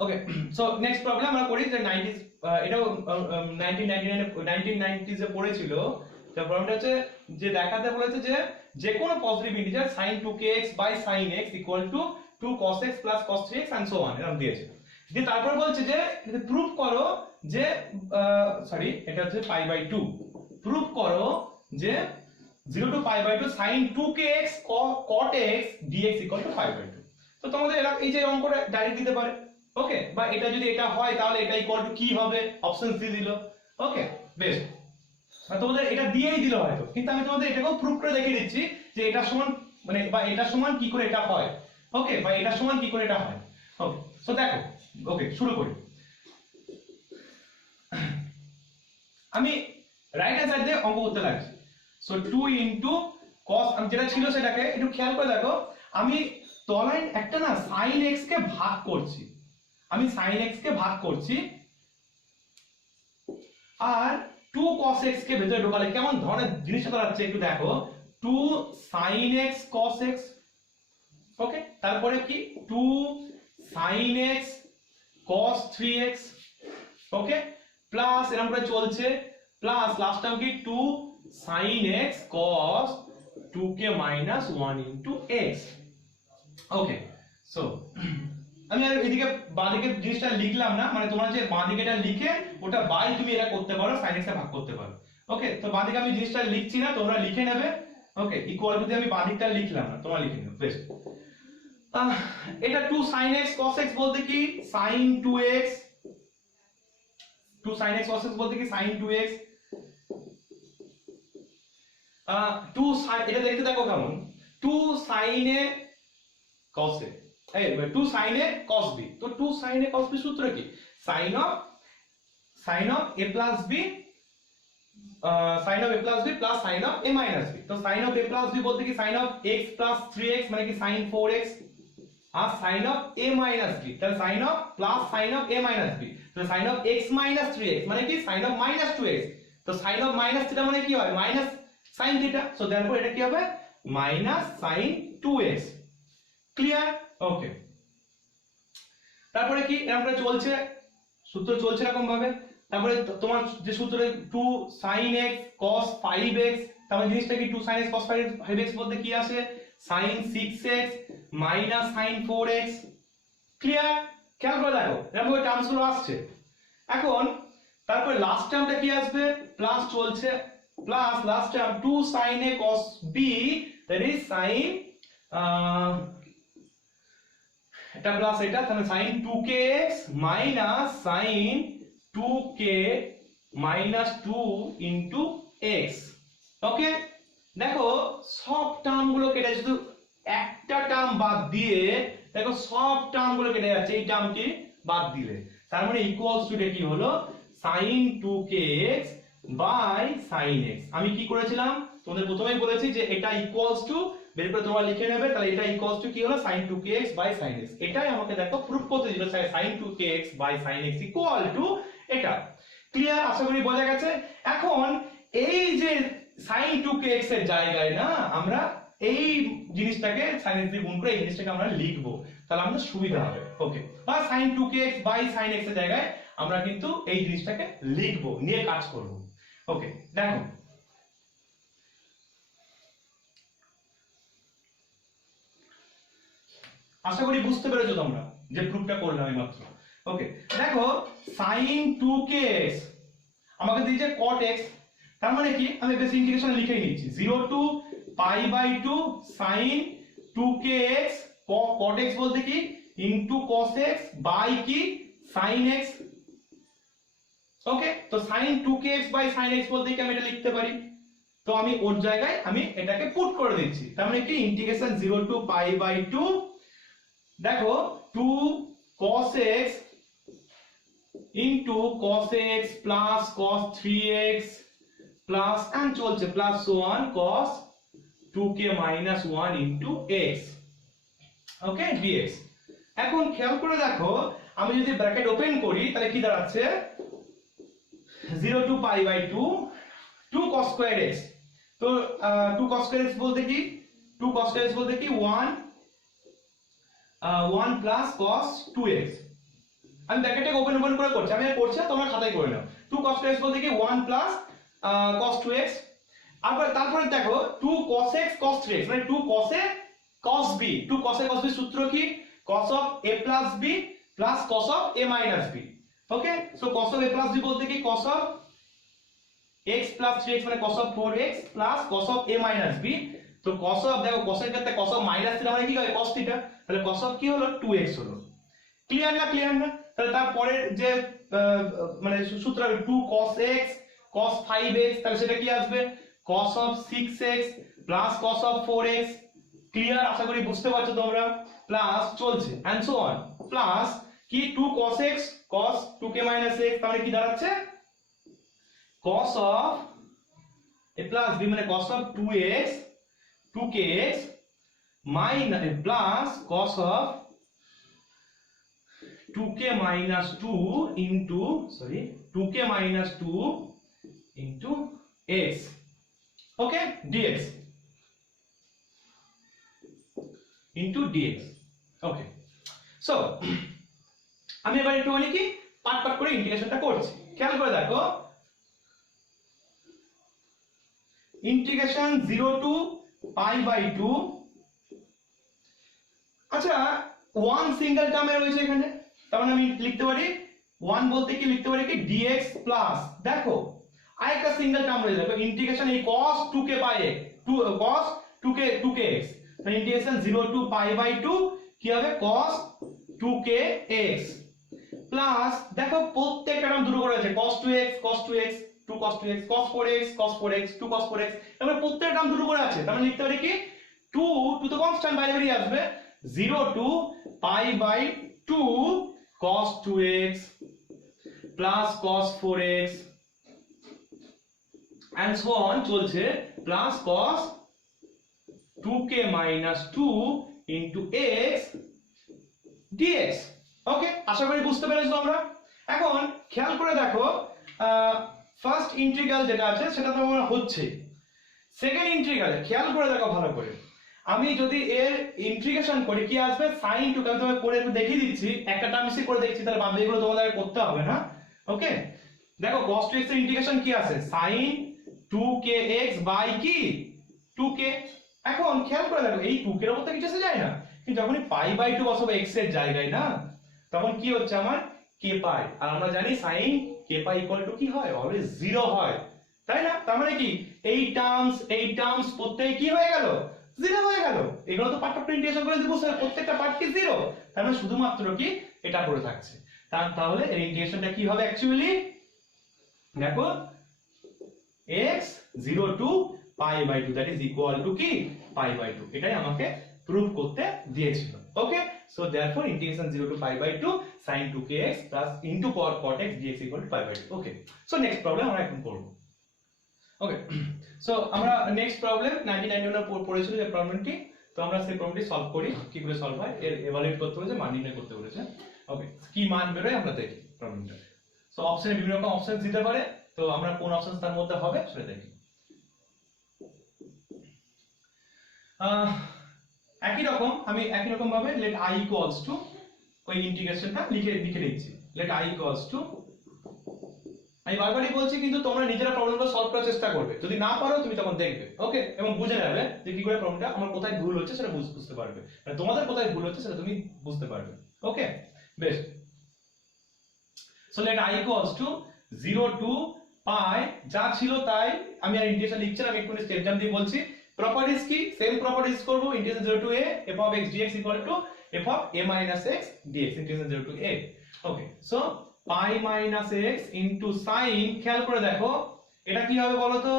ওকে, সো নেক্সট প্রবলেম আমরা করি যে 90s, এটাও 1990s এ পড়েছিল। তো প্রবলেমটা হচ্ছে যে দেখাতে বলেছে যে যে কোনো positive integer sin 2kx sin x equal to 2 cos x cos 3x and so on, এরকম দিয়েছে। দিয়ে তারপর বলছে যে প্রুফ করো যে সরি এটা হচ্ছে পাই বাই 2, প্রুফ করো যে 0 to pi by 2 sin 2kx cot x dx equal to pi by 2। তো তোমাদের এরা এই যে অঙ্কটা ডাইরেক্ট দিতে পারে, ওকে, বা এটা যদি এটা হয় তাহলে এটা ইকুয়াল টু কি হবে, অপশনস দিয়ে দিল। ওকে, বেশ, তোমাদের এটা দিয়েই দিল হয়তো, কিন্তু আমি তোমাদের এটাকেও প্রুফ করে দেখিয়ে দিচ্ছি যে এটা সমান মানে বা এটা সমান কি করে এটা হয়, ওকে, বা এটা সমান কি করে এটা হয়। ওকে, সো দেখো, ওকে শুরু করি। আমি রাইট হ্যান্ড সাইড দিয়ে অঙ্ক করতে লাগছি। সো 2 ইনটু cos, আমি যেটা ছিল সেটাকে একটু খেয়াল করে দেখো, আমি তলায় একটা না sin x কে ভাগ করছি, আমি sin x কে ভাগ করছি, আর 2 cos x কে ভেতরে ঢোকালে কেমন ধরনের জিনিসটা দাঁড়াচ্ছে একটু দেখো, 2 sin x cos x, ওকে, তারপরে কি 2 sin x cos 3x, ওকে, প্লাস এরকম করে চলছে, প্লাস লাস্ট টার্ম কি 2 sin x cos 2k minus 1 into x, okay. So আমি আর এদিকে বাঁদিকে জিনিসটা লিখলাম না, মানে তোমরা যে বাঁদিকেটা লিখে ওটা বাই তুমি এটা করতে পারো, sin x এ ভাগ করতে পারো, ওকে। তো বাঁদিকে আমি জিনিসটা লিখছি না, তোমরা লিখে নেবে, ওকে। ইকুয়াল টু দিয়ে আমি বাঁদিকটা লিখলাম না, তোমরা লিখে নেবে, বেশ। এটা 2 sin x cos x বলতে কি sin 2x, 2 sin x cos x বলতে কি sin 2x, 2 sin, এটা দেখতে দেখো কেমন, 2 sin a cos a, এই 2 sin a cos b, তো 2 sin a cos b সূত্র কি sin of a plus b, sin of a plus b plus sin of a minus b, তো sin of a plus b বলতে কি sin of x plus 3x মানে কি sin 4x, R sin of a minus b তাহলে sin of plus sin of a minus b, তো sin of x minus 3x মানে কি sin of minus 2x, তো sin of minus theta মানে কি হয় minus sin theta, so therefore এটা কি হবে minus sin 2x, ক্লিয়ার, ওকে। তারপরে কি এরকম করে চলছে, সূত্র চলছে এরকম ভাবে, তারপরে তোমার যে সূত্রে 2 sin x cos 5x, তাহলে জিনিসটা কি 2 sin x cos 5x বলতে কি আসে sin 6x minus sin 4x, clear, খেয়াল করে দেখো এরকম ভাবে টার্মস গুলো আসছে। এখন তারপরে লাস্ট টার্মটা কি আসবে, প্লাস চলছে, plus last term 2 sin a cos b, that is sin এটা প্লাস এটা, তাহলে sin 2kx minus sin 2k minus 2 into x, ওকে। দেখো সব টার্ম গুলো কেটে, শুধু একটা টার্ম বাদ দিয়ে দেখো সব টার্ম গুলো কেটে যাচ্ছে এই টার্মটি বাদ দিলে, তার মানে ইকুয়ালস টু কি হলো sin 2kx by sin x। আমি কি করেছিলাম তোমাদের প্রথমেই বলেছি যে এটা ইকুয়ালস টু বের করে তোমরা লিখে নেবে, তাহলে এটা ইকুয়ালস টু কি হলো sin 2kx by sin x, এটাই আমাকে দেখো প্রুফ করতে দিল sin 2kx by sin x equal to এটা, ক্লিয়ার, আশা করি বোঝা গেছে। এখন এই যে sin 2kx এর জায়গায় না আমরা এই জিনিসটাকে sin x দিয়ে গুণ করে এই জিনিসটাকে আমরা লিখবো, তাহলে আমাদের সুবিধা হবে, ওকে। বা sin 2kx by sin x এর জায়গায় আমরা কিন্তু এই জিনিসটাকে লিখবো, নিয়ে কাজ করব, ওকে। দেখো আশা করি বুঝতে পেরেছো তোমরা যে প্রুফটা করলাম এই মাত্র, ওকে। দেখো sin 2kx আমাকে দিয়েছে cot x, তার মানে কি আমি বেস ইন্টিগ্রেশন লিখেই নিচ্ছি 0 to pi by 2 sin 2kx cot x বলতে কি into cos x by কি sin x, ওকে। তো sin 2kx by sin x বলতে কি আমি এটা লিখতে পারি, তো আমি ওর জায়গায় আমি এটাকে পুট করে দিচ্ছি, তার মানে কি ইন্টিগ্রেশন 0 to pi by 2, দেখো 2 cos x into cos x plus cos 3x plus and চলছে plus so on cos 2k minus 1 into x, okay, dx। এখন খেয়াল করে দেখো আমি যদি ব্র্যাকেট ওপেন করি তাহলে কি দাঁড়াচ্ছে 0 to pi by 2 2 cos square x, তো 2 cos square x বলতে কি 2 cos square x বলতে কি 1 plus cos 2x, আমি ব্র্যাকেটটাকে ওপেন করে করছি, আমি করছি তোমরা খাতায় করে নাও। 2 cos x বলতে কি 1 plus cos 2x, আর তারপরে দেখো 2 cos x cos 3x মানে 2 cos a cos b, 2 cos a cos b সূত্র কি cos of a plus b plus cos of a minus b, okay. So cos of a plus b বলতে কি cos of x plus 3x মানে cos of 4x plus cos of a minus b, তো cos of দেখো cos এর ক্ষেত্রে cos of minus theta মানে কি হয় cos theta, তাহলে cos of কি হলো 2x হলো, ক্লিয়ার না, ক্লিয়ার না। তাহলে তারপরে যে মানে সূত্র 2 cos x cos 5x, তাহলে সেটা কি আসবে cos of 6x plus cos of 4x, clear, আশা করি বুঝতে পারছো তোমরা, প্লাস চলছে and so on, প্লাস কি 2 cos x cos 2k minus x, তাহলে কি দাঁড়াচ্ছে cos of a plus b মানে cos of 2x 2kx minus plus cos of 2k minus 2 into 2k minus 2 into x, okay, dx into dx, okay. So আমি এবার একটু কি part part করে ইন্টিগ্রেশনটা করছি, খেয়াল করে দেখো ইন্টিগ্রেশন 0 টু পাই বাই 2, আচ্ছা ওয়ান সিঙ্গেল টার্মে রয়েছে এখানে, তার মানে আমি লিখতে পারি 1 বলতে কি লিখতে পারি কি dx প্লাস, দেখো আরেকটা সিঙ্গেল টার্ম রয়ে যাবে ইন্টিগ্রেশন এই cos 2k by x, 2 cos 2k x, তাহলে ইন্টিগ্রেশন 0 টু পাই বাই 2 কি হবে cos 2k x প্লাস, দেখো প্রত্যেকটা টার্ম দুটো করে আছে cos 2x cos 2x 2 cos 2x cos 4x cos 4x 2 cos 4x, তাহলে প্রত্যেকটা টার্ম দুটো করে আছে, তার মানে লিখতে পারি কি 2 টু দ্য কনস্ট্যান্ট বাইরে বেরিয়ে আসবে 0 to pi by 2 cos 2x plus cos 4x and so on চলছে plus cos 2k minus 2 into x dx, okay, আশা করি বুঝতে পেরেছো আমরা। এখন খেয়াল করে দেখো ফার্স্ট ইন্টিগ্রাল যেটা আছে সেটা তো আমার হচ্ছে, সেকেন্ড ইন্টিগ্রালে খেয়াল করে দেখো ভালো করে, আমি যদি এর ইন্টিগ্রেশন করি কি আসবে sin 2, আমি তোমাকে করে একটু দেখিয়ে দিচ্ছি, একটা টার্ম মিশিয়ে করে দেখছি, তাহলে বাদ বাকিগুলো তোমাদের করতে হবে না, ওকে। দেখো cos 2x এর ইন্টিগ্রেশন কি আছে sin 2kx বাই কি 2k, এখন খেয়াল করে দেখো এই 2k এর মধ্যে কিছু এসে যায় না, কিন্তু যখনই পাই বাই 2 বসাবো x এর জায়গায় না, তখন কি হচ্ছে আমার k পাই, আর আমরা জানি sin k pi equal to কি হয় অলওয়েজ 0 হয়, তাই না? তার মানে কি এই টার্মস প্রত্যেকটা কি হয়ে গেল 0 হয়ে গেল, এগুলো তো পার্ট অফ ইন্টিগ্রেশন করে দিব স্যার, প্রত্যেকটা পার্ট কি 0, তার মানে শুধুমাত্র কি এটা পড়ে থাকছে, তাহলে এর ইন্টিগ্রেশনটা কি হবে অ্যাকচুয়ালি দেখো x 0 to pi by 2 that is equal to কি পাই বাই 2, এটাই আমাকে প্রুভ করতে দিয়েছিল, okay. So therefore integration 0 to pi by 2 sin 2kx plus into cot x dx equal to pi by 2, okay. So next problem আমরা এখন করব, okay. So আমরা next problem 1991 পড়েছিল যে প্রবলেমটি, তো আমরা সেই প্রবলেমটি সলভ করি, কি করে সলভ হয় এর এভালুয়েট করতে বলেছে, মান নির্ণয় করতে বলেছে, ওকে। কি মান বেরোয় আমরা দেখি প্রবলেমটা। সো অপশনে বিভিন্ন রকম অপশন দিতে পারে, তো আমরা কোন অপশন তার মধ্যে হবে সেটা দেখি। একই রকম ভাবে let I equals to ওই ইন্টিগ্রেশনটা লিখে দিচ্ছি, let I equals to, আমি বারবারই বলছি কিন্তু তোমরা নিজেরা প্রবলেমটা সলভ করার চেষ্টা করবে, যদি না পারো তুমি তখন দেখবে, ওকে, এবং বুঝে নেবে যে কি করে প্রবলেমটা আমার কোথায় ভুল হচ্ছে সেটা বুঝতে পারবে, মানে তোমাদের কোথায় ভুল হচ্ছে সেটা তুমি বুঝতে পারবে, ওকে, বেশ। So let I equals to 0 to pi, যা ছিল তাই, আমি আর ইন্টিগ্রেশন লিখছি না, আমি একটু স্টেপ জাম্প দিয়ে বলছি। প্রপার্টিজ কি সেম প্রপার্টিজ করব, integration 0 two a f of x dx equal to f of a minus x dx, integration 0 two a, okay. So pi minus x into sin, খেয়াল করে দেখো এটা কি হবে বলো তো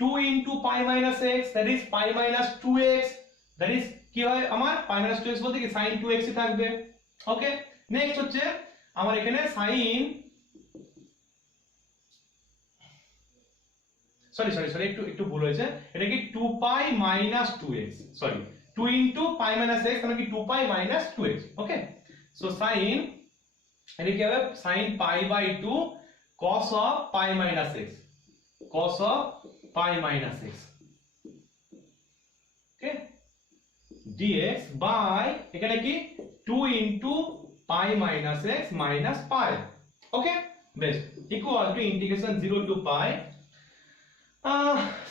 2 into pi minus x that is pi minus 2x, that is কি হয় আমার পাই মাইনাস 2x বলতে কি sin 2x ই থাকবে, ওকে। নেক্সট হচ্ছে আমার এখানে sin, সরি একটু ভুল হয়েছে, এটা কি 2 pi minus 2x, sorry 2 into pi minus x মানে কি 2 pi minus 2x, okay. So sin, এটা কি হবে sin pi by 2 cos of pi minus x, cos of pi minus x, okay, dx by এখানে কি 2 into pi minus x minus pi, okay, বেশ, equal to integration 0 to pi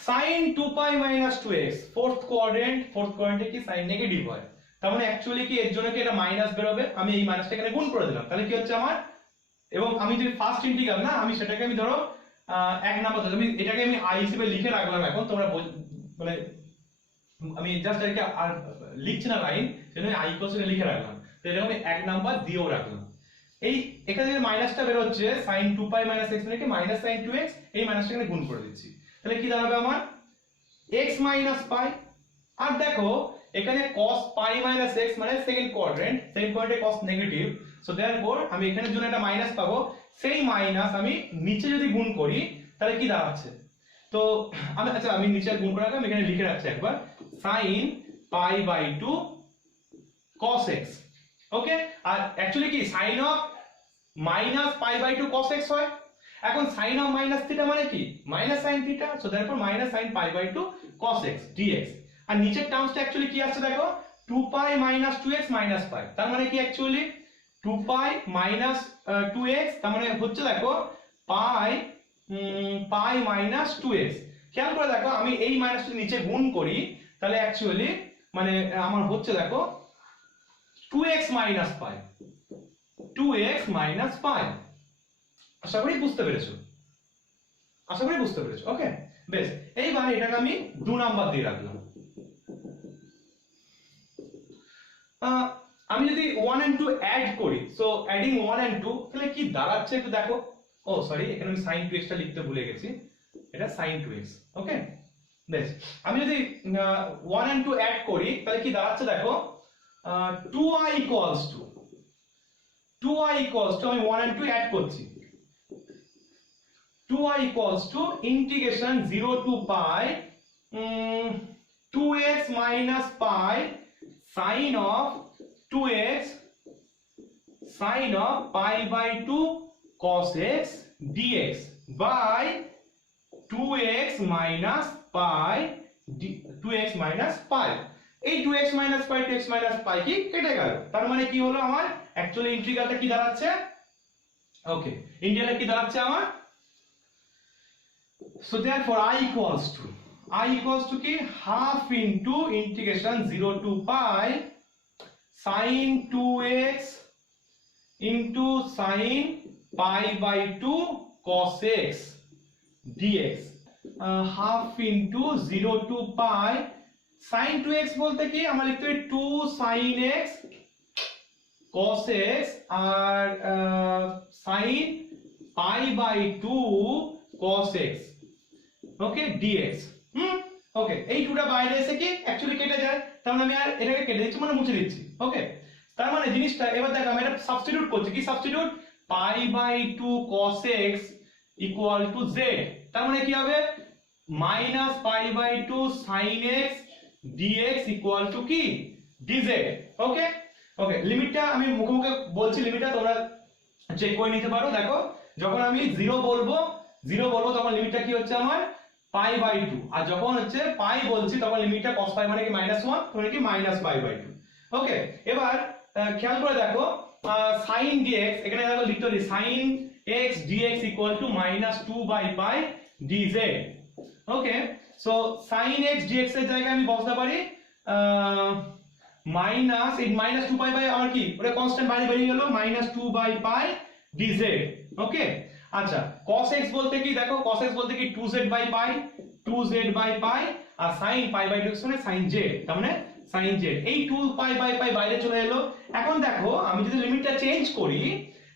sin 2 pi minus 2x, fourth কোয়াড্রেন্টে কি sin negative হয়, তার মানে actually কি এর জন্য কি এটা মাইনাস বের হবে, আমি এই মাইনাসটা এখানে গুণ করে দিলাম, তাহলে কি হচ্ছে আমার, এবং আমি যদি ফার্স্ট ইন্টিগ্রাল না, আমি সেটাকে আমি ধরো এক নাম্বার, আমি এটাকে আমি i হিসেবে লিখে রাখলাম, এখন তোমরা মানে আমি জাস্ট এটাকে আর লিখছি না লাইন, সেজন্য i ইকুয়ালস লিখে রাখলাম, তো এরকম আমি এক নাম্বার দিয়েও রাখলাম, এই এখানে যে মাইনাসটা বের হচ্ছে sin 2 পাই মাইনাস x মানে কি মাইনাস sin 2x, এই মাইনাসটা এখানে গুণ করে দিচ্ছি, তাহলে কি দাঁড়াবে আমার x মাইনাস পাই, আর দেখো এখানে cos পাই মাইনাস x মানে সেকেন্ড কোয়াড্রেন্টে cos নেগেটিভ, সো देयरफॉर আমি এখানের জন্য একটা মাইনাস পাবো, সেই মাইনাস আমি নিচে যদি গুণ করি তাহলে কি দাঁড়াচ্ছে, তো আমি নিচে গুণ করে রাখলাম, এখানে লিখে রাখছি একবার sin pi by 2 cos x, okay. আর অ্যাকচুয়ালি কি sin of minus pi by 2 cos x হয়, এখন sin অফ মাইনাস থিটা মানে কি minus sin theta, so therefore minus sin pi by 2 cos x dx। আর নিচের টার্মসটা অ্যাকচুয়ালি কি আসছে দেখো 2 পাই মাইনাস 2x মাইনাস পাই, তার মানে কি অ্যাকচুয়ালি 2 পাই মাইনাস 2x, তার মানে হচ্ছে দেখো পাই পাই মাইনাস 2x। খেয়াল করে দেখো আমি এই মাইনাসটা নিচে গুণ করি তাহলে অ্যাকচুয়ালি মানে আমার হচ্ছে দেখো 2x মাইনাস পাই 2x মাইনাস পাই। আশা করি বুঝতে পেরেছো, আশা করি বুঝতে পেরেছো। ওকে বেশ, এইবার এটাকে আমি 2 নাম্বার দিয়ে রাখলাম। আমি যদি 1 and 2 অ্যাড করি, সো অ্যাডিং 1 and 2 তাহলে কি দাঁড়াচ্ছে একটু দেখো। ও সরি, এখানে আমি sin 2x টা লিখতে ভুলে গেছি, এটা sin 2x। ওকে বেশ, আমি যদি 1 and 2 অ্যাড করি তাহলে কি দাঁড়াচ্ছে দেখো 2i equals to আমি 1 and 2 অ্যাড করছি 2i equals to integration 0 to pi 2x minus pi sin of 2x sin of pi by 2 cos x dx by 2x minus pi 2x minus pi। এই 2x minus pi 2x minus pi কি কেটে গেল, তার মানে কি হলো আমার actually ইন্টিগ্রালটা কি দাঁড়াচ্ছে, ওকে ইন্টিগ্রাল কি দাঁড়াচ্ছে আমার, so therefore I equals to কি half into integration 0 to pi sin 2x into sin pi by 2 cos x dx half into 0 to pi sin 2x বলতে কি আমরা লিখতে পারি 2 sin x cos x R sin pi by 2 cos x okay dx। ওকে এই দুটো বাইরে এসে কি অ্যাকচুয়ালি কেটে যায়, তার মানে আমি আর এটাকে কেটে দিচ্ছি মানে মুছে দিচ্ছি। ওকে তার মানে জিনিসটা এবার দেখো আমি এটা সাবস্টিটিউট করছি, কি substitute pi by 2 cos x equal to z, তার মানে কি হবে minus pi by 2 sin x dx equal to কি dz। ওকে ওকে লিমিটটা আমি মুখে মুখে বলছি, লিমিটটা তোমরা চেক করে নিতে পারো। দেখো যখন আমি 0 বলবো তখন লিমিটটা কি হচ্ছে আমার পাই বাই 2, আর যখন হচ্ছে পাই বলছি তখন লিমিটটা cos পাই মানে কি -1 মানে কি -পাই বাই 2। ওকে এবার খেয়াল করে দেখো sin dx এখানে দেখো লিখতে হলি sin x dx equal to -2 by pi dz। Okay so sin x dx এর জায়গায় আমি বসাতে পারি মাইনাস এই -2 পাই বাই আমার কি ওটা কনস্ট্যান্ট বাইরে বেরিয়ে গেল -2 by pi dz। ওকে আচ্ছা cos x বলতে কি দেখো cos x বলতে কি 2z by pi R sin pi by 2 মানে sin z, তার মানে sin z এই 2 pi by pi বাইরে চলে এলো। এখন দেখো আমি যদি লিমিটটা চেঞ্জ করি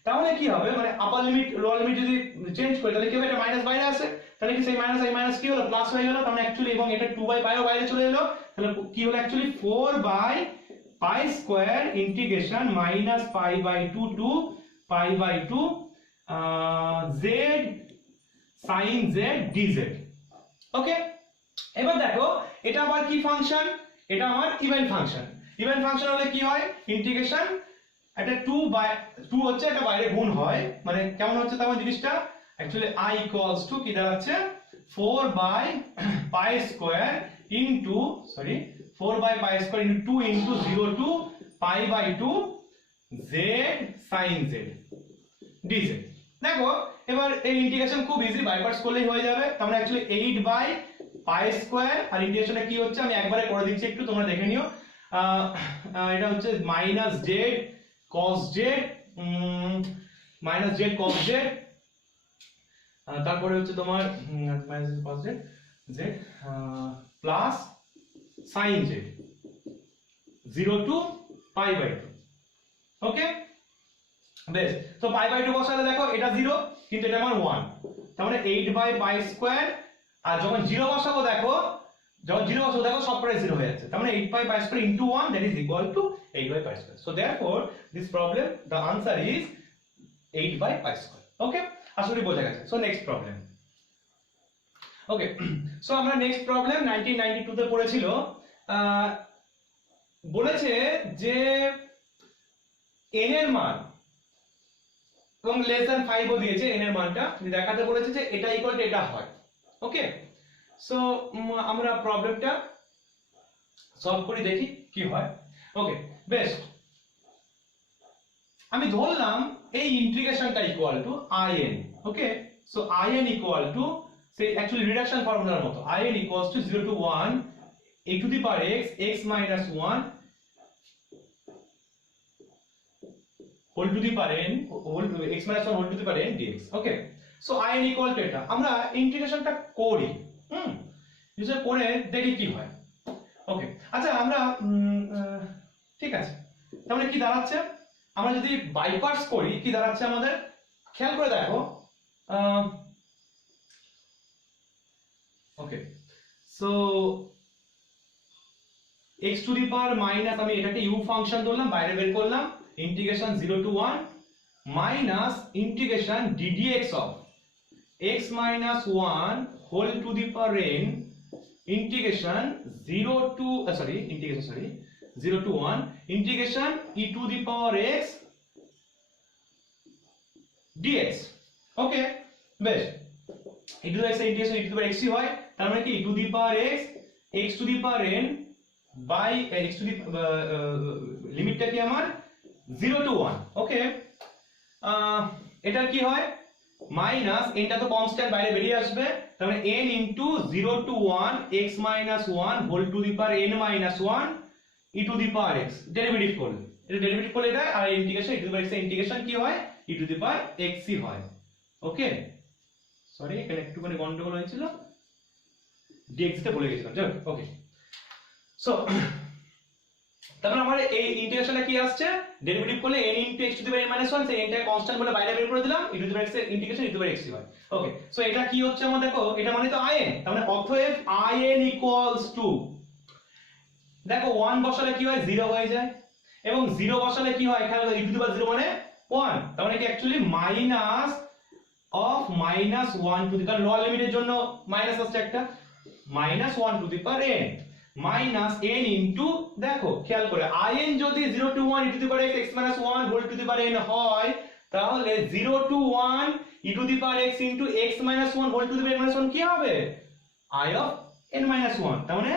তাহলে কি হবে, মানে আপার লিমিট লোয়ার লিমিট যদি চেঞ্জ করি তাহলে কি হবে, এটা মাইনাস বাইরে আসে তাহলে কি সেই মাইনাস এই মাইনাস কি হলো প্লাস হয়ে গেল, তার মানে অ্যাকচুয়ালি এবং এটা 2 by pi ও বাইরে চলে এলো তাহলে কি হলো actually 4 by pi square integration -pi by 2 to pi by 2 z sin z dz। ওকে এবার দেখো এটা আবার কি ফাংশন, এটা আমার ইভেন ফাংশন। ইভেন ফাংশন হলে কি হয় ইন্টিগ্রেশন একটা 2 হচ্ছে এটা বাইরে গুণ হয়, মানে কেমন হচ্ছে তার জিনিসটা অ্যাকচুয়ালি I equals to কি দাঁড়াচ্ছে 4 by pi square into 4 by pi square into 2 into 0 to pi by 2 z sin z dz। দেখো এবার এই ইন্টিগ্রেশন খুব ইজি বাই পার্টস করলেই হয়ে যাবে, তার মানে অ্যাকচুয়ালি 8 by pi square আর ইন্টিগ্রেশনটা কি হচ্ছে আমি একবারে করে দিচ্ছি একটু তোমরা দেখে নিও। এটা হচ্ছে -z cos z -z cos z তারপরে হচ্ছে তোমার cos z z plus sin z 0 to pi by 2। ওকে বেশ, তো পাই বাই 2 বসালে দেখো এটা 0 কিন্তু এটা আমার 1, তার মানে 8 by pi স্কয়ার, আর যখন 0 বসাবো দেখো যখন 0 বসাবো দেখো সবটাই 0 হয়ে যাচ্ছে, তার মানে 8 by pi square into 1 that is equal to 8 by pi square. So therefore this problem the answer is 8 by pi square. Okay আশা করি বোঝা গেছে। So next problem. Okay so আমরা নেক্সট প্রবলেম 1992 তে পড়েছিল, বলেছে যে n এর মান এবং লেস দ্যান 5 ও দিয়েছে n এর মানটা, দেখাতে বলেছে যে এটা ইকুয়াল টু এটা হয়। ওকে, সো আমরা প্রবলেমটা সলভ করি, দেখি কি হয়। ওকে, বেশ, আমি ধরলাম এই ইন্টিগ্রেশনটা equal to in। Okay, so in equal to, সেই অ্যাকচুয়ালি রিডাকশন ফর্মুলার মতো, in equals to 0 to 1 a to the power x x minus 1 whole to the power n x minus 1 whole to the power n dx। Okay, so in equal to এটা, আমরা ইন্টিগ্রেশনটা করি, use করে দেখি কি হয়। ওকে, আচ্ছা আমরা ঠিক আছে, তাহলে কি দাঁড়াচ্ছে, আমরা যদি বাইপার্স করি কি দাঁড়াচ্ছে আমাদের, খেয়াল করে দেখো। Okay, so x to the power minus, আমি এটাকে u ফাংশন ধরলাম, বাইরে বের করলাম, integration 0 to 1 minus integration ddx of x minus 1 whole to the power n integration 0 to 0 to 1 integration e to the power x dx। ওকে, বেশ, e to the x integration e to the power x হয়, তার মানে কি e to the power x x to the power n by x to the লিমিটটা কি আমার 0 to 1। ওকে, এটা কি হয়, মাইনাস nটা তো কনস্ট্যান্ট বাইরে বেরিয়ে আসবে, তার মানে n into 0 to 1 x minus 1 whole to the power n minus 1 e to the power x, derivative করলে এটা ডেরিভেটিভ করলে এটা, আর integration e to the power x এর ইন্টিগ্রেশন কি হয় e to the power x ই হয়। ওকে, সরি এখানে একটুখানি গন্ডগোল হয়েছিল, dx তে ভুলে গেছিলাম, যাক। ওকে, সো তারপরে আমার এই ইন্টিগ্রেশনটা কি আসছে, ডেরিভেটিভ করলে n into x to the power n minus 1, সেই nটাকে কনস্ট্যান্ট বলে বাইরে বের করে দিলাম, e to the power x এর integration e to the power x হয়। ওকে, সো এটা কি হচ্ছে আমার, দেখো এটা মানে তো in, তার মানে অতএব in ইকুয়ালস টু, দেখো 1 বসালে কি হয় 0 হয়ে যায়, এবং 0 বসালে কি হয়, এখানে e টু দি পাওয়ার 0 মানে 1, তার মানে কি actually minus of minus 1 to the, কারণ লোয়ার লিমিটের জন্য মাইনাস আসছে একটা, minus 1 to the power n minus n into, দেখো খেয়াল করে in যদি 0 to 1 e to the power x x minus 1 whole to the power n হয়, তাহলে 0 to 1 e to the power x into x minus 1 whole to the power n minus 1 কি হবে, i of n minus 1, তার মানে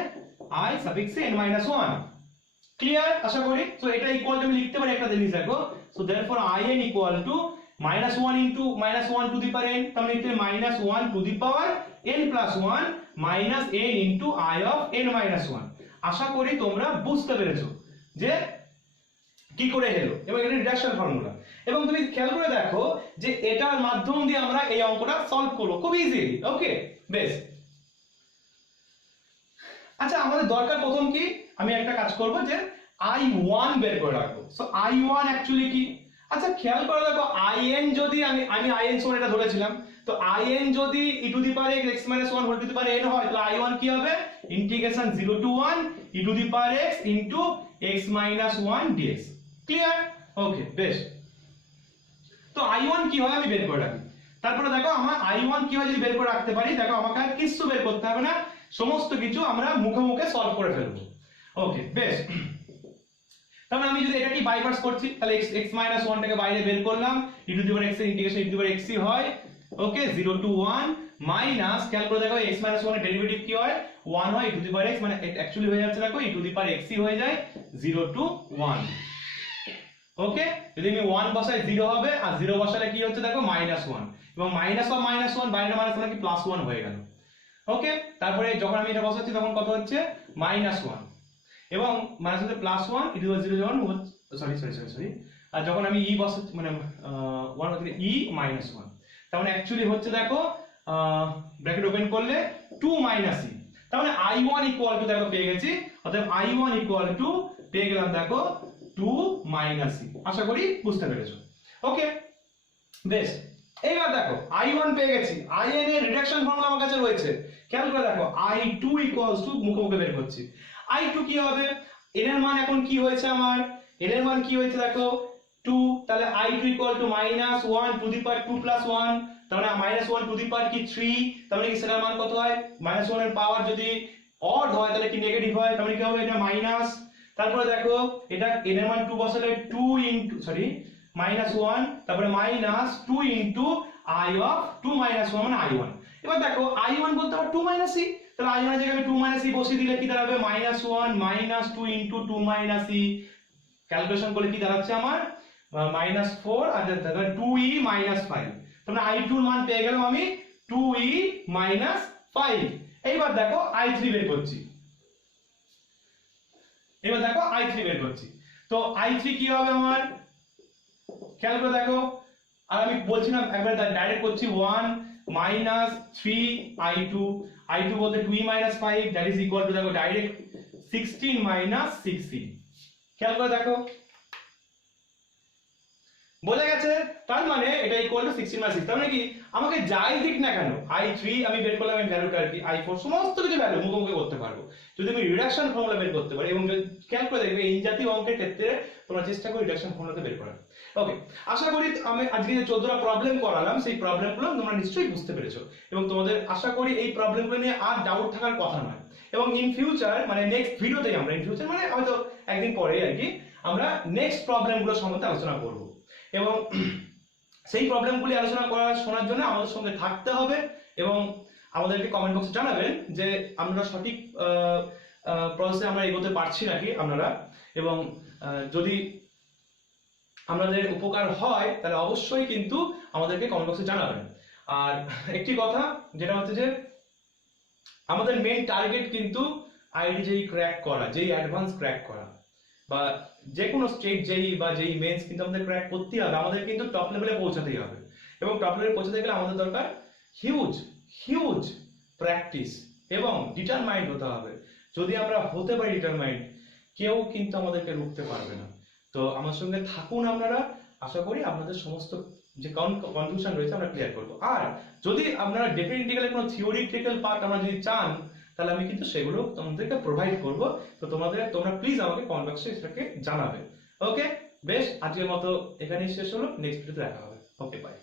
i suffix n minus 1। Clear আশা করি। So এটা equal to আমি লিখতে পারি একটা জিনিস, দেখো, so therefore in equal two minus 1 into minus 1 to the power n, তাহলে লিখতে minus 1 to the power n plus 1 minus n into i of n minus 1। আশা করি তোমরা বুঝতে পেরেছো যে কি করে হলো, এবং এটা রিডাকশন ফর্মুলা, এবং তুমি খেয়াল করে দেখো যে এটার মাধ্যম দিয়ে আমরা এই অঙ্কটা সলভ করব খুব ইজি। ওকে, বেশ, আচ্ছা আমাদের দরকার প্রথম কি, আমি একটা কাজ করব যে i1 বের করে রাখবো। সো i1 অ্যাকচুয়ালি কি, আচ্ছা খেয়াল করে দেখো in যদি আমি in সমান এটা ধরেছিলাম, তো in যদি e to the power x x minus 1 whole to the power n হয়, তাহলে i1 কি হবে, integration 0 to 1 e to the power x into x minus 1 dx। Clear? Okay, বেশ, তো i1 কি হয় আমি বের করে রাখি। তারপরে দেখো আমার i1 কি হয় যদি বের করে রাখতে পারি, দেখো আমাকে আর কিছু বের করতে হবে না, সমস্ত কিছু আমরা মুখে মুখে সলভ করে ফেলবো। ওকে, বেশ, তাহলে আমি যদি এটাকে বাইপার্স করছি, তাহলে x minus 1 টাকে বাইরে বের করলাম, e to the power x এর integration e to the power x হয়। ওকে, 0 টু 1 মাইনাস, খেয়াল করে দেখো x minus 1 এর ডেরিভেটিভ কি হয়, 1 হয়, e to the power x, মানে অ্যাকচুয়ালি হয়ে যাচ্ছে দেখো e to the power x হয়ে যায় 0 টু 1। ওকে, যদি আমি 1 বসাই 0 হবে, আর 0 বসালে কি হচ্ছে দেখো -1, এবং -1 বাইরে মাইনাস মানে কি +1 হয়ে গেল। ওকে, তারপরে যখন আমি এটা বসাচ্ছি তখন কত হচ্ছে -1, এবং মাইনাস হচ্ছে +1 e টু দি পাওয়ার 0 যখন সরি, আর যখন আমি e বসাচ্ছি মানে 1 হচ্ছে e -1, তার মানে অ্যাকচুয়ালি হচ্ছে দেখো ব্র্যাকেট ওপেন করলে 2 - e, তার মানে i1 ইকুয়াল টু দেখো পেয়ে গেছি, অতএব i1 ইকুয়াল টু পেয়ে গেলাম দেখো 2 - e। আশা করি বুঝতে পেরেছো। ওকে, বেশ, এইবার দেখো i1 পেয়ে গেছি, in এর রিডাকশন ফর্মুলা আমার কাছে রয়েছে, খেয়াল করে দেখো i2 ইকুয়ালস টু, মুখে মুখে বের করছি, i2 কি হবে, n এর মান এখন কি হয়েছে আমার, n এর মান কি হয়েছে দেখো 2, তাহলে i2 equal to -1 to the পাওয়ার 2 + 1, তার মানে -1 টু দি পাওয়ার কি 3, তার মানে কি সেটার মান কত হয়, -1 এর পাওয়ার যদি অড হয় তাহলে কি নেগেটিভ হয়, তার মানে কি হবে এটা মাইনাস। তারপরে দেখো এটা n এর মান 2 বসালে 2 ইনটু -1 তারপরে -2 ইনটু i অফ 2 - 1 মানে i1। এবার দেখো i1 বলতে আবার 2 - e, তাহলে i1 এর জায়গায় আমি 2 - e বসিয়ে দিলে কি দাঁড়াবে -1 -2 ইনটু 2 - e, ক্যালকুলেশন করলে কি দাঁড়াচ্ছে আমার -4 আর তারপরে 2e - 5, তাহলে i2 এর মান পেয়ে গেলাম আমি 2e - 5। এইবার দেখো i3 বের করছি, এবার দেখো i3 বের করছি, তো i3 কি হবে আমার, খেয়াল করে দেখো, আর আমি বলছি না একবার ডাইরেক্ট করছি 1 3 i2 বলতে 2e - 5 that is equal two দেখো ডাইরেক্ট 16 - 16, খেয়াল করে দেখো বলে গেছে, তার মানে এটা ইকুয়াল টু 16 - 6, তার মানে কি আমাকে যাই দিক না কেন i3 আমি বের করলাম, আমি ভ্যালুটা আর কি i4 সমস্ত কিছু ভ্যালু মুখোমুখি করতে পারবো যদি আমি রিডাকশন ফর্মুলা বের করতে পারি। এবং যদি খেয়াল করে দেখবে এই জাতীয় অঙ্কের ক্ষেত্রে তোমরা চেষ্টা করো রিডাকশন ফর্মুলাতে বের করার। ওকে, আশা করি আমি আজকে যে 14টা প্রবলেম করালাম সেই প্রবলেমগুলো তোমরা নিশ্চয়ই বুঝতে পেরেছো এবং তোমাদের আশা করি এই প্রবলেমগুলো নিয়ে আর ডাউট থাকার কথা নয়। এবং ইন ফিউচার মানে নেক্সট ভিডিওতে আমরা ইন ফিউচার মানে হয়তো একদিন পরে আর কি আমরা নেক্সট প্রবলেমগুলো সম্বন্ধে আলোচনা করব এবং সেই প্রবলেমগুলি আলোচনা শোনার জন্য আমাদের সঙ্গে থাকতে হবে এবং আমাদেরকে কমেন্ট বক্সে জানাবেন যে আমরা সঠিক প্রসেসে আমরা এগোতে পারছি নাকি আপনারা, এবং যদি আমাদের উপকার হয় তাহলে অবশ্যই কিন্তু আমাদেরকে কমেন্ট বক্সে জানাবেন। আর একটি কথা যেটা হচ্ছে যে আমাদের মেইন টার্গেট কিন্তু আইডিজেই ক্র্যাক করা, যেই অ্যাডভান্স ক্র্যাক করা বা যে কোনো স্টেট যেই বা যেই মেন্স কিন্তু আমাদের ক্র্যাক করতেই হবে, আমাদের কিন্তু টপ লেভেলে পৌঁছাতেই হবে এবং টপ লেভেলে পৌঁছাতে গেলে আমাদের দরকার হিউজ হিউজ প্র্যাকটিস এবং ডিটারমাইন্ড হতে হবে। যদি আমরা হতে পারি ডিটারমাইন্ড, কেউ কিন্তু আমাদেরকে রুখতে পারবে না। তো আমার সঙ্গে থাকুন আপনারা, আশা করি আপনাদের সমস্ত যে কনফিউশন রয়েছে আমরা ক্লিয়ার করবো। আর যদি আপনারা ডেফিনেট ইন্টিগ্রালের কোনো থিওরিটিক্যাল পার্ট আমরা যদি চান তাহলে আমি কিন্তু সেগুলো তোমাদেরকে প্রোভাইড করব। তো তোমরা প্লিজ আমাকে কমেন্ট বক্সে সেটাকে জানাবে। ওকে, বেশ, আজকের মতো এখানেই শেষ হলো, নেক্সট ভিডিওতে দেখা হবে। ওকে, বাই।